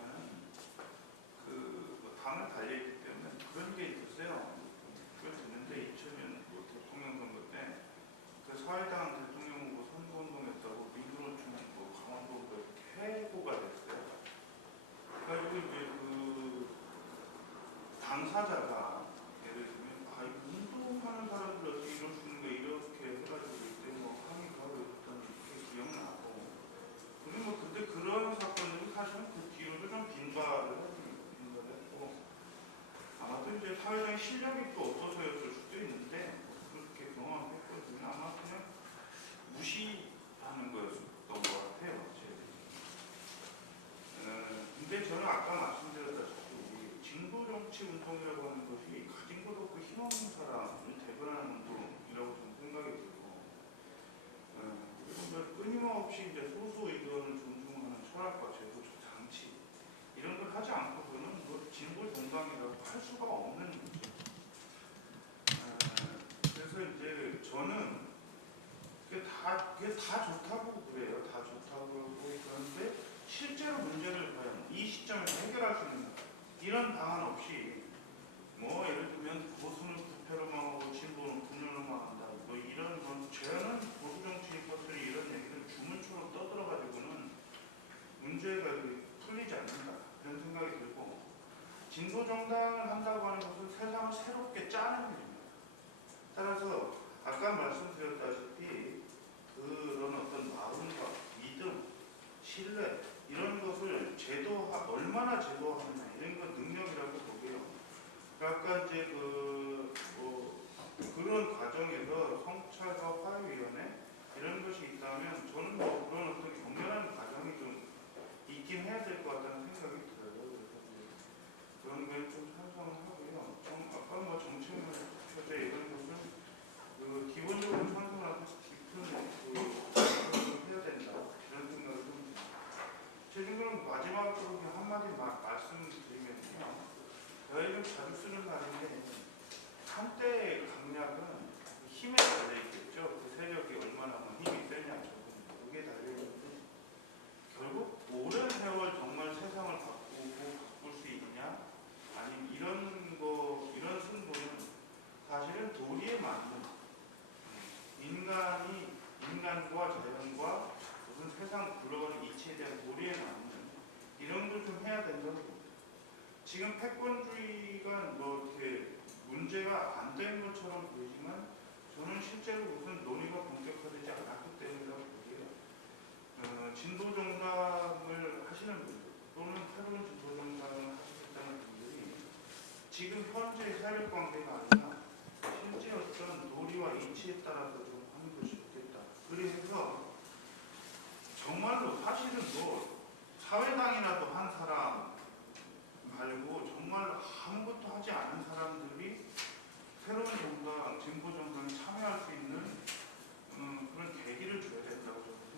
당을 달려있기 때문에 그런 게 있었어요. 그걸 듣는데 2000년 대통령 선거 때 사회당 대통령 후보 선거운동했다고 민주노총 강원도 해고가 됐어요. 그래가지고 이제 당사자가 예를 들면 운동하는 사람들 어떻게 이럴 수 있는 거 이렇게 해가지고 그때 항의가 어떤 게 기억나고 그리고 근데 그런 사건들이 사실은 그 뒤로도 좀 빈발을 했고 아마도 이제 사회적인 실력이 또 없어서였을 수도 있는데 그렇게 경험했거든요. 아마 그냥 무시하는 거였던 것 같아요. 근데 저는 아까 말씀드렸다시피 진보 정치 운동이라고 하는 것이 가진 것 없고 힘없는 사람을 대변하는 운동이라고 저는 생각이 들고 그리고 끊임없이 이제 소수 의견을 존중하는 철학과 제도 장치 이런 걸 하지 않고서는 진보 정당이라고 할 수가 없는 문제. 그래서 이제 저는 그게 다 좋다고 그래요. 다 좋다고 그러고 그런데 실제로 문제를 과연 이 시점에서 해결할 수 있는 이런 방안 없이 예를 들면 보수는 부패로만 하고 진보는 분열로만 한다. 이런 저는 보수 정치인 것들이 이런 얘기를 주문처럼 떠들어가지고는 문제가 풀리지 않는다. 그런 생각이 들고 진보 정당을 한다고 하는 것은 세상을 새롭게 짜는 일입니다. 따라서 아까 말씀드렸다시피 그런 어떤 마음과 믿음, 신뢰 이런 것을 얼마나 제도화하느냐 이런 건 능력이라고 보고요. 아까 이제 그런 과정에서 성찰과 화해위원회 이런 것이 있다면 저는 그런 어떤 격렬한 과정이 좀 있긴 해야 될 것 같다는 생각이 들어요. 그래서 그런 거에 좀 찬성을 하고요. 아까 정책을 표제 이런 것은 기본적으로 찬성하고 깊은 해야 된다 이런 생각을 좀 듭니다. 최종적으로 마지막으로 한마디 말씀드리면요. 저희는 자주 쓰는 말인데 한때의 강약은 힘에 달려있겠죠. 그 세력이 얼마나 힘이 세냐 그게 달려있는데 결국 오랜 세월 정말 세상을 바꿀 수 있느냐 아니면 이런 승부는 사실은 도리에 맞는 인간과 자연과 무슨 세상 굴러가는 이치에 대한 도리에 맞는 이런 걸 좀 해야 된다고 봅니다. 지금 패권주의가 이렇게 문제가 안 된 것처럼 보이지만 저는 실제로 무슨 논의가 본격화되지 않았기 때문이라고 보고요. 진보 정당을 하시는 분들 또는 새로운 진보 정당을 하시겠다는 분들이 지금 현재 사회 관계가 아니라 실제 어떤 도리와 이치에 따라서 좀 하는 것이 좋겠다. 그래서 정말로 사실은 사회당이라도 한 사람 말고 정말 아무것도 하지 않은 사람들이 새로운 정당, 진보 정당에 참여할 수 있는 그런 계기를 줘야 된다고 저는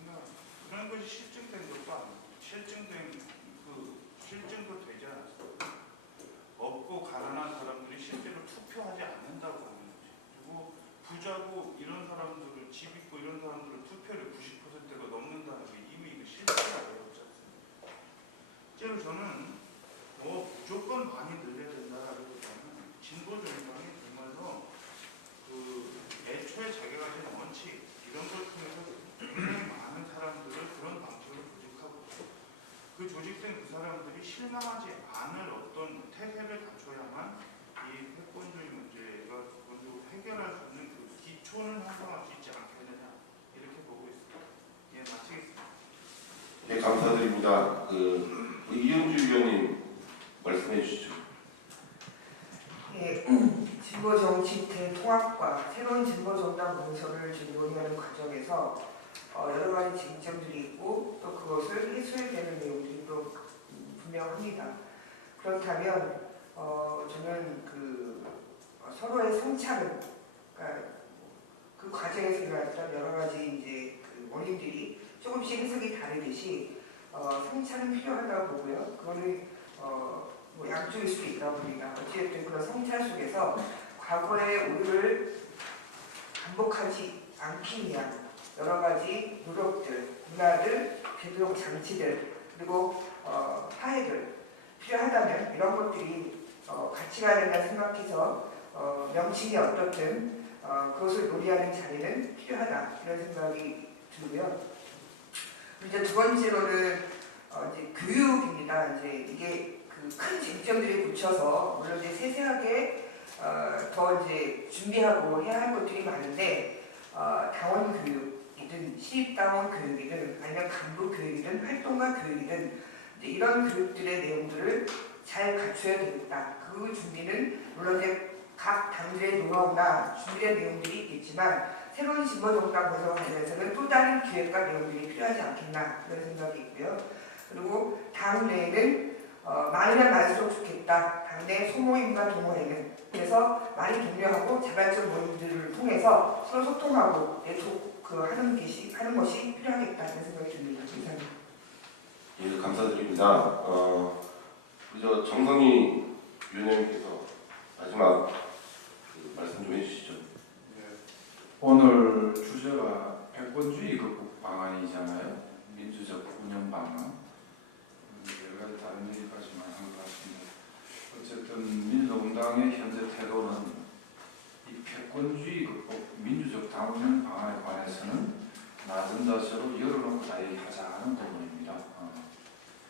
많이 늘려야 된다라기보다는 진보 정당이 정말로 그 애초에 자기가 가진 원칙 이런 걸 통해서 굉장히 많은 사람들을 그런 방식으로 조직하고 그 조직된 그 사람들이 실망하지 않을 어떤 태세를 갖춰야만 이 패권주의 문제가 객관적으로 해결할 수 있는 그 기초는 형성할 수 있지 않겠느냐 이렇게 보고 있습니다. 예, 마치겠습니다. 네, 감사드립니다. 우리 이현주 위원님 말씀해 주시죠. 예, 진보 정치 대통합과 새로운 진보 정당 문서를 지금 논의하는 과정에서 여러 가지 쟁점들이 있고 또 그것을 해소해야 되는 내용들이 또 분명합니다. 그렇다면 저는 서로의 성찰은 그러니까 그 과정에서 일어났던 여러 가지 이제 그 원인들이 조금씩 해석이 다르듯이 성찰은 필요하다고 보고요. 그거는 뭐 양쪽일 수도 있다고 봅니다. 어쨌든 그런 성찰 속에서 과거의 오류를 반복하지 않기 위한 여러 가지 노력들, 문화들, 제도적 장치들 그리고 화해들 필요하다면 이런 것들이 같이 가야 된다 생각해서 명칭이 어떻든 그것을 논의하는 자리는 필요하다 이런 생각이 들고요. 이제 두 번째로는 이제 교육입니다. 이제 이게 그 큰 쟁점들이 붙여서 물론 이제 세세하게 더 이제 준비하고 해야 할 것들이 많은데 당원 교육이든 신입당원 교육이든 아니면 간부 교육이든 활동가 교육이든 이제 이런 교육들의 내용들을 잘 갖춰야 되겠다. 그 준비는 물론 이제 각 당들의 노하우나 준비된 내용들이 있겠지만 새로운 진보정당 구성 관련해서는 또 다른 기획과 내용들이 필요하지 않겠나 그런 생각이 있고요. 그리고 당 내에는 많으면 많을수록 좋겠다. 당내 소모임과 동호회는 그래서 많이 독려하고 자발적 모임들을 통해서 서로 소통하고 하는 것이 필요하겠다 이런 생각이 듭니다. 감사합니다. 예, 감사드립니다. 우리 정성희 위원장님께서 마지막 말씀 좀 해주시죠. 오늘 주제가 패권주의 극복 방안이잖아요. 민주적 운영 방안. 여러 가지 다른 얘기까지만 한 것 같습니다. 어쨌든 민주노동당의 현재 태도는 이 패권주의 극복 민주적 당 운영 방안에 관해서는 낮은 자세로 열어놓고 다 얘기하자는 부분입니다.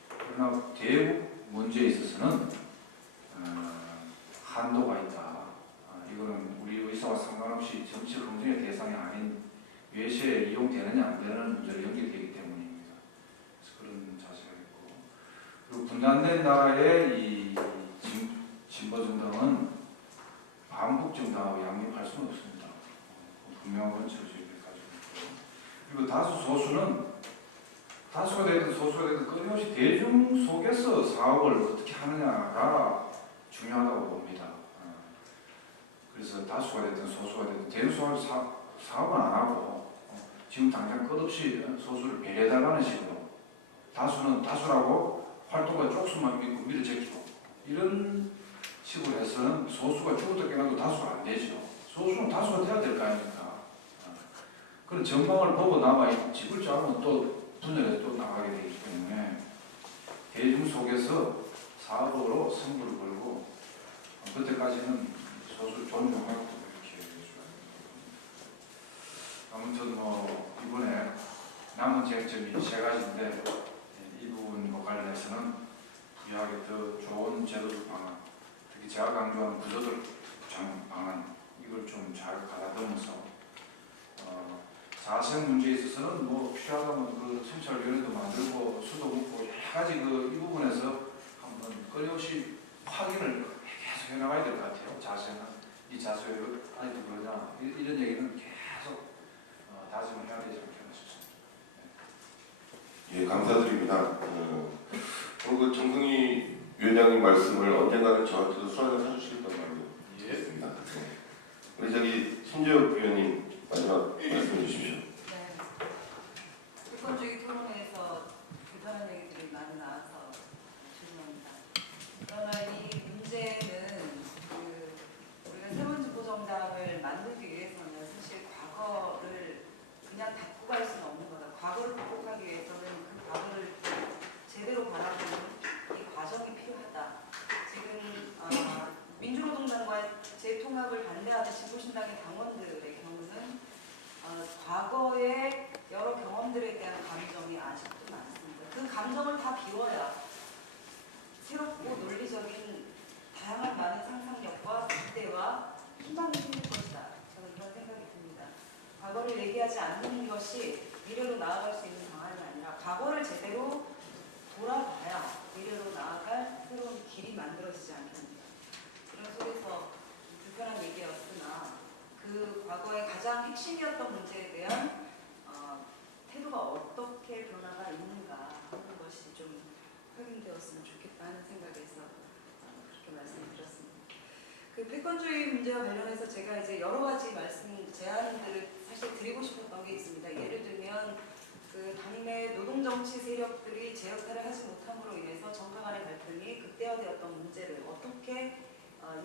그러나 대북 문제에 있어서는 한도가 있다. 이거는 우리 의사와 상관없이 정치 검증의 대상이 아닌 외세에 이용되느냐 안 되는 문제로 연결되기 때문입니다. 그래서 그런 자세가 있고 그리고 분단된 나라의 이 진보 정당은 반북 정당하고 양립할 수는 없습니다. 분명한 원칙을 저희가 가지고 있고 그리고 다수 소수는 다수가 되든 소수가 되든 끊임없이 대중 속에서 사업을 어떻게 하느냐가 중요하다고 봅니다. 그래서 다수가 되든 소수가 되든 대중소수가 사업은 안 하고 지금 당장 끝없이 소수를 배려해달라는 식으로 다수는 다수라고 활동가 쪽수만 믿고 위를 제키고 이런 식으로 해서는 소수가 죽었다 깨나도 다수가 안 되죠. 소수는 다수가 돼야 될 거 아닙니까? 그런 전망을 보고 남아 집을 짜면 또 분열해서 또 나가게 되기 때문에 대중 속에서 사업으로 승부를 걸고 그때까지는 소수를 존중하고 이렇게 해줘야 됩니다. 아무튼 이번에 남은 쟁점이 세 가지인데 이 부분과 관련해서는 부여하게 더 좋은 제도적 방안, 특히 제가 강조하는 구조적 방안 이걸 좀 잘 가다듬어서 자생 문제에 있어서는 필요하다면 그 성찰위원회도 만들고 수도 묻고 여러 가지 이 부분에서 한번 끊임없이 확인을 계속 해나가야 될 것 같아요. 자세는 이 자세가 아직도 그러냐 이런 얘기는 계속 다짐을 해야 되지 않겠나 싶습니다. 예, 감사드립니다. 오늘 정성희 위원장님 말씀을 언젠가는 저한테도 술 한잔 사주시겠다는 말로 했습니다. 우리 신재욱 위원님 마지막 말씀해 주십시오. 네. 패권주의 토론회에서 불편한 얘기들이 많이 나와서 죄송합니다. 그러나 이 문제는 우리가 새로운 진보정당을 만들기 위해서는 사실 과거를 그냥 닫고 갈 수는 없는 거다. 과거를 극복하기 위해서는 그 과거를 제대로 바라보는 이 과정이 필요하다. 지금 신당과 재통합을 반대하는 진보신당의 당원들의 경우는 과거의 여러 경험들에 대한 감정이 아직도 많습니다. 그 감정을 다 비워야 새롭고 논리적인 다양한 많은 상상력과 기대와 희망이 생길 것이다. 저는 그런 생각이 듭니다. 과거를 얘기하지 않는 것이 미래로 나아갈 수 있는 방안이 아니라 과거를 제대로 돌아봐야 미래로 나아갈 새로운 길이 만들어지지 않겠습니까? 그런 속에서 불편한 얘기였으나 그 과거의 가장 핵심이었던 문제에 대한 태도가 어떻게 변화가 있는가 하는 것이 좀 확인되었으면 좋겠다는 생각에서 그렇게 말씀드렸습니다. 그 패권주의 문제와 관련해서 제가 이제 여러 가지 제안들을 사실 드리고 싶었던 게 있습니다. 예를 들면 그 당내 노동정치 세력들이 제 역할을 하지 못함으로 인해서 정파 간의 갈등이 극대화되었던 문제를 어떻게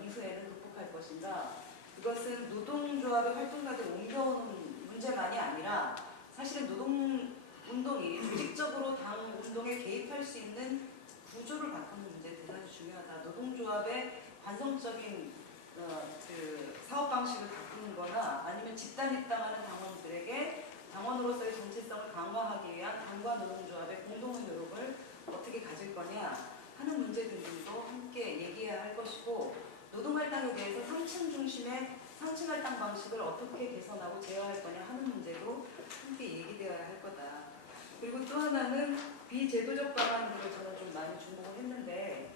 이후에는 극복할 것인가. 그것은 노동조합의 활동가들 옮겨오는 문제만이 아니라 사실은 노동운동이 조직적으로 당 운동에 개입할 수 있는 구조를 바꾸는 문제 대단히 중요하다. 노동조합의 관성적인 그 사업 방식을 바꾸는 거나 아니면 집단 입당하는 당원들에게 당원으로서의 정체성을 강화하기 위한 당과 노동조합의 공동의 노력을 어떻게 가질 거냐 하는 문제 등등도 함께 얘기해야 할 것이고, 노동할당에 대해서 상층 중심의 상층할당 방식을 어떻게 개선하고 제어할 거냐 하는 문제도 함께 얘기되어야 할 거다. 그리고 또 하나는 비제도적 방안으로 저는 좀 많이 주목을 했는데,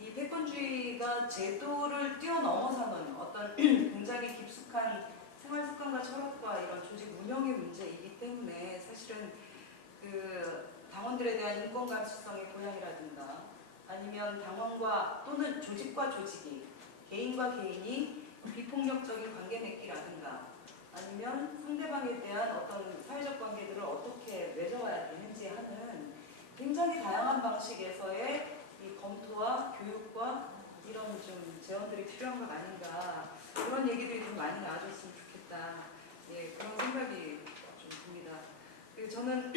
이 패권주의가 제도를 뛰어넘어서는 어떤 굉장히 깊숙한 생활 습관과 철학과 이런 조직 운영의 문제이기 때문에 사실은 그 당원들에 대한 인권 감수성의 고양이라든가 아니면 당원과 또는 조직과 조직이 개인과 개인이 비폭력적인 관계 맺기라든가 아니면 상대방에 대한 어떤 사회적 관계들을 어떻게 맺어와야 되는지 하는 굉장히 다양한 방식에서의 이 검토와 교육과 이런 좀 제언들이 필요한 것 아닌가, 그런 얘기들이 좀 많이 나와줬으면 좋겠다. 예, 그런 생각이 좀 듭니다. 그리고 저는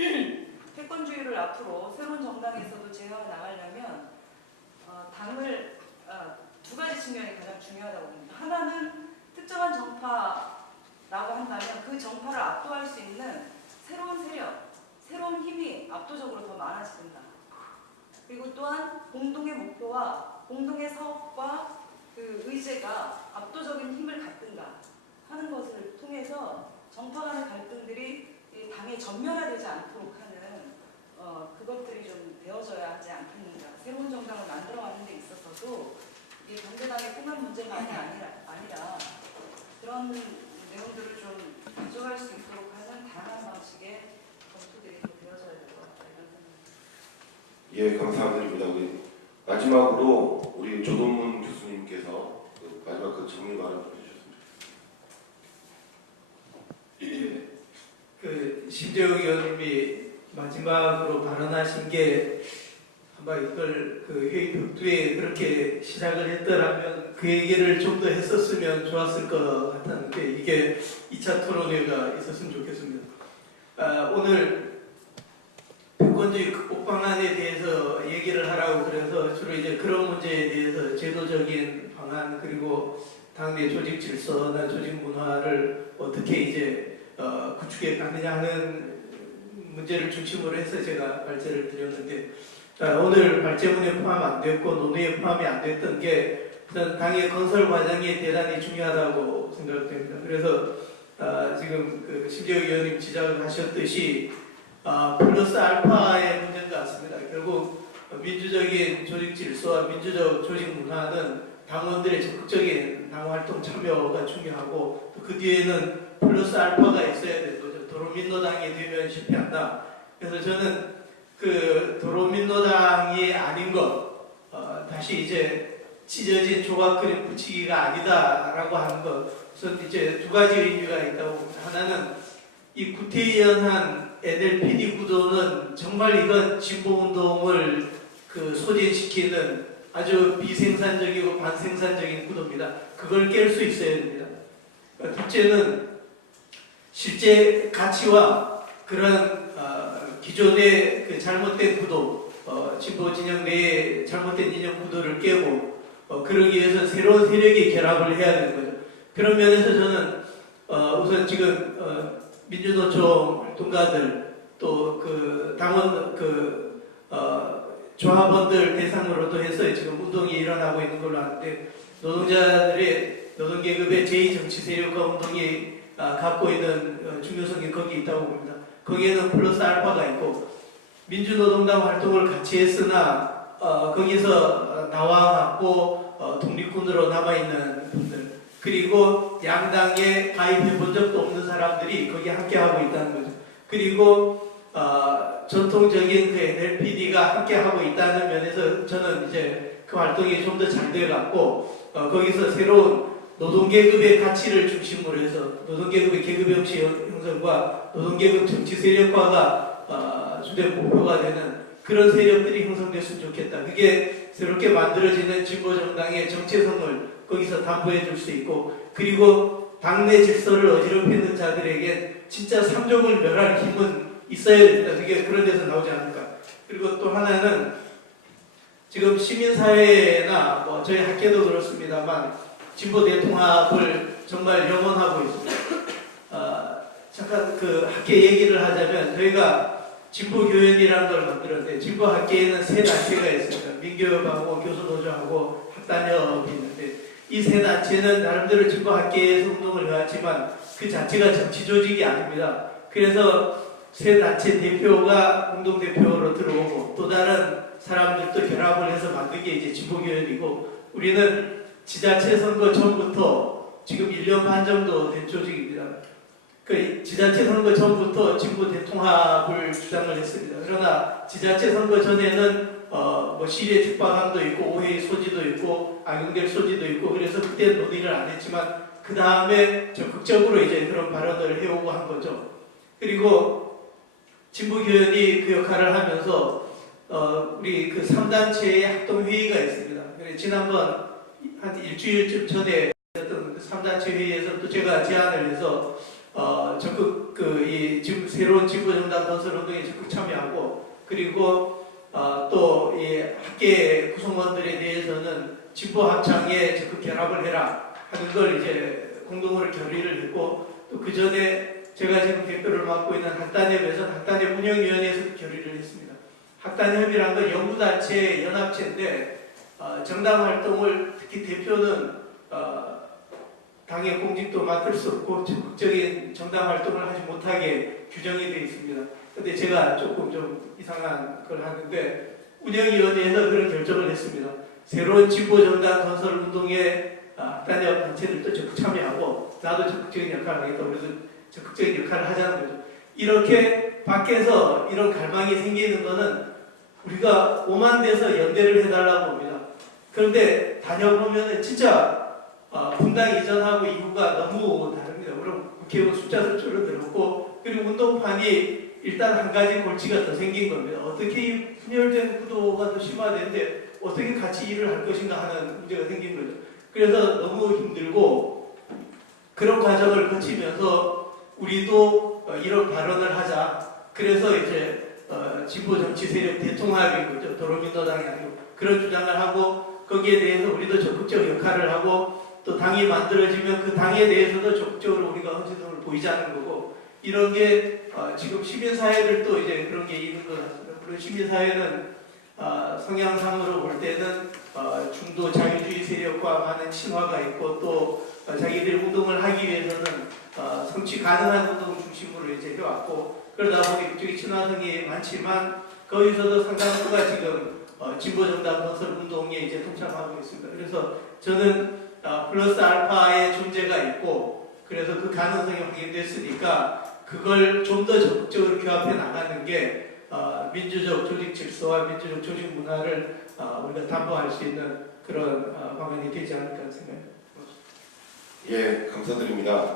패권주의를 앞으로 새로운 정당에서도 제어해 나가려면 당을 두 가지 측면이 가장 중요하다고 봅니다. 하나는 특정한 정파라고 한다면 그 정파를 압도할 수 있는 새로운 세력, 새로운 힘이 압도적으로 더 많아진다. 그리고 또한 공동의 목표와 공동의 사업과 그 의제가 압도적인 힘을 갖든가 하는 것을 통해서 정파 간의 갈등들이 당의 전면화되지 않도록 하는 그것들이 좀 되어져야 하지 않겠는가. 새로운 정당을 만들어가는 데 있어서도 이게 정대당의 꽁한 문제만이 아니라 그런 내용들을 좀 가져갈 수 있도록 하는 다양한 방식의 검토들이 좀 되어져야 될 것 같다, 이런 생각입니다. 예, 감사드립니다. 우리 마지막으로 우리 조동문 교수님께서 마지막 그 정리 발언 좀 해주셨습니다. 그 심재영 의원님이 마지막으로 발언하신 게 아마 이걸 그 회의 벽두에 그렇게 시작을 했더라면 그 얘기를 좀 더 했었으면 좋았을 것 같았는데, 이게 2차 토론회가 있었으면 좋겠습니다. 오늘 패권주의 극복 방안에 대해서 얘기를 하라고 그래서 주로 이제 그런 문제에 대해서 제도적인 방안, 그리고 당내 조직 질서나 조직 문화를 어떻게 이제 구축해 가느냐 하는 문제를 중심으로 해서 제가 발제를 드렸는데, 오늘 발제문에 포함 안 됐고 논의에 포함이 안 됐던 게 저는 당의 건설 과정이 대단히 중요하다고 생각됩니다. 그래서 지금 그 심재영 의원님 지적을 하셨듯이 플러스 알파의 문제인 것 같습니다. 결국 민주적인 조직 질서와 민주적 조직 문화는 당원들의 적극적인 당활동 참여가 중요하고, 또 그 뒤에는 플러스 알파가 있어야 되는 거죠. 도로민노당이 되면 실패한다. 그래서 저는 그 도로민노당이 아닌 것, 다시 이제 찢어진 조각 그림 붙이기가 아니다라고 하는 것, 우선 이제 두 가지 의미가 있다고 봅니다. 하나는 이 구태의연한 NLPD 구도는 정말 이건 진보운동을 그 소진시키는 아주 비생산적이고 반생산적인 구도입니다. 그걸 깰 수 있어야 됩니다. 둘째는 실제 가치와 그런 기존의 그 잘못된 구도, 진보 진영 내의 잘못된 이념 구도를 깨고 그러기 위해서 새로운 세력이 결합을 해야 되는 거죠. 그런 면에서 저는 우선 지금 민주노총 활동가들 또 그 당원 조합원들 대상으로도 해서 지금 운동이 일어나고 있는 걸로 아는데 노동자들의 노동계급의 제2정치 세력과 운동이 갖고 있는 중요성이 거기 있다고 봅니다. 거기에는 플러스 알파가 있고 민주노동당 활동을 같이 했으나 거기서 나와갖고 독립군으로 남아있는 분들 그리고 양당에 가입해 본 적도 없는 사람들이 거기에 함께하고 있다는 거죠. 그리고 전통적인 그 NLPD가 함께하고 있다는 면에서 저는 이제 그 활동이 좀 더 잘 돼갖고 거기서 새로운 노동계급의 가치를 중심으로 해서 노동계급의 계급 형성과 노동계급 정치 세력화가 주된 목표가 되는 그런 세력들이 형성됐으면 좋겠다. 그게 새롭게 만들어지는 진보정당의 정체성을 거기서 담보해 줄 수 있고 그리고 당내 질서를 어지럽히는 자들에게 진짜 삼족을 멸할 힘은 있어야 됩니다. 그게 그런 데서 나오지 않을까. 그리고 또 하나는 지금 시민사회나 뭐 저희 학계도 그렇습니다만 진보 대통합을 정말 염원하고 있습니다. 잠깐 그 학계 얘기를 하자면 저희가 진보교연이라는 걸 만들었는데 진보학계에는 세 단체가 있습니다. 민교협하고 교수노조하고 학단협이 있는데 이 세 단체는 나름대로 진보학계에서 운동을 해왔지만 그 자체가 정치 조직이 아닙니다. 그래서 세 단체 대표가 공동대표로 들어오고 또 다른 사람들도 결합을 해서 만든 게 이제 진보교연이고 우리는 지자체 선거 전부터 지금 1년 반 정도 된 조직입니다. 그 지자체 선거 전부터 진보 대통합을 주장을 했습니다. 그러나 지자체 선거 전에는 뭐 시리의 죽방함도 있고 오해의 소지도 있고 악용될 소지도 있고 그래서 그때 논의를 안 했지만 그 다음에 적극적으로 이제 그런 발언을 해오고 한 거죠. 그리고 진보교연이 그 역할을 하면서 우리 그 3단체의 합동회의가 있습니다. 지난번 한 일주일쯤 전에 했던 3단체 회의에서 또 제가 제안을 해서 적극 이 지금 새로운 진보정당 건설 운동에 적극 참여하고 그리고 또 이 학계 구성원들에 대해서는 진보 합창에 적극 결합을 해라 하는 걸 이제 공동으로 결의를 했고 또 그 전에 제가 지금 대표를 맡고 있는 학단협에서 학단협 운영위원회에서 결의를 했습니다. 학단협이란 건 연구단체 연합체인데 정당 활동을 특히 대표는 당의 공직도 맡을 수 없고 적극적인 정당 활동을 하지 못하게 규정이 되어 있습니다. 근데 제가 조금 좀 이상한 걸 하는데 운영위원회에서 그런 결정을 했습니다. 새로운 진보정당 건설 운동에 학단협 단체들도 적극 참여하고 나도 적극적인 역할을 하겠다고 그래서 적극적인 역할을 하자는 거죠. 이렇게 밖에서 이런 갈망이 생기는 거는 우리가 오만돼서 연대를 해달라고 봅니다. 그런데 다녀보면 진짜 분당 이전하고 이후가 너무 다릅니다. 물론 국회의원 숫자도 줄어들었고 그리고 운동판이 일단 한 가지 골치가 더 생긴 겁니다. 어떻게 분열된 구도가 더 심화되는데 어떻게 같이 일을 할 것인가 하는 문제가 생긴 거죠. 그래서 너무 힘들고 그런 과정을 거치면서 우리도 이런 발언을 하자. 그래서 이제 진보 정치 세력 대통합인 거죠. 도로민노당이 아니고 그런 주장을 하고 거기에 대해서 우리도 적극적 역할을 하고 또 당이 만들어지면 그 당에 대해서도 적극적으로 우리가 헌신성을 보이자는 거고 이런 게 지금 시민사회들도 이제 그런 게 있는 것 같습니다. 물론 시민사회는 성향상으로 볼 때는 중도 자유주의 세력과 많은 친화가 있고 또 자기들이 운동을 하기 위해서는 성취 가능한 운동 중심으로 이제 해왔고 그러다 보니 그쪽이 친화성이 많지만 거기서도 상당수가 지금 진보정당 건설 운동에 이제 동참하고 있습니다. 그래서 저는 플러스 알파의 존재가 있고 그래서 그 가능성이 확인됐으니까 그걸 좀 더 적극적으로 규합해 나가는 게 민주적 조직 질서와 민주적 조직 문화를 우리가 담보할 수 있는 그런 방안이 되지 않을까 생각합니다. 예, 감사드립니다.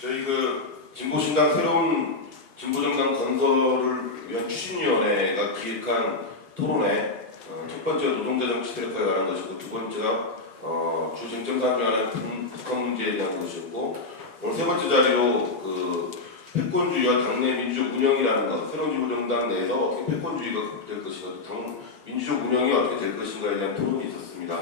저희 그 진보신당 새로운 진보정당 건설을 위한 추진위원회가 기획한 토론회 첫 번째 노동자 정치 세력화에 관한 것이고 두 번째가 주 쟁점 사항 중 하나는 북한 문제에 대한 것이었고 오늘 세 번째 자리로 그 패권주의와 당내 민주적 운영이라는 것, 새로운 지구정당 내에서 어떻게 패권주의가 극복될 것인가, 당 민주적 운영이 어떻게 될 것인가에 대한 토론이 있었습니다.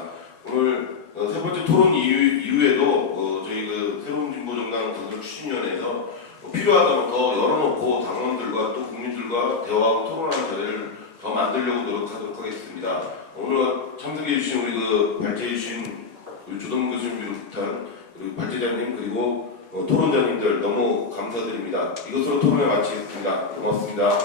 오늘 세 번째 토론 이후에도 저희 그 새로운 진보정당 추진위원회에서 필요하다면 더 열어놓고 당원들과 또 국민들과 대화하고 토론하는 자리를 더 만들려고 노력하도록 하겠습니다. 오늘 참석해주신 우리 그 발제해주신 우리 조동근 교수님 비롯한 우리 발제자님 그리고 토론자님들 너무 감사드립니다. 이것으로 토론을 마치겠습니다. 고맙습니다.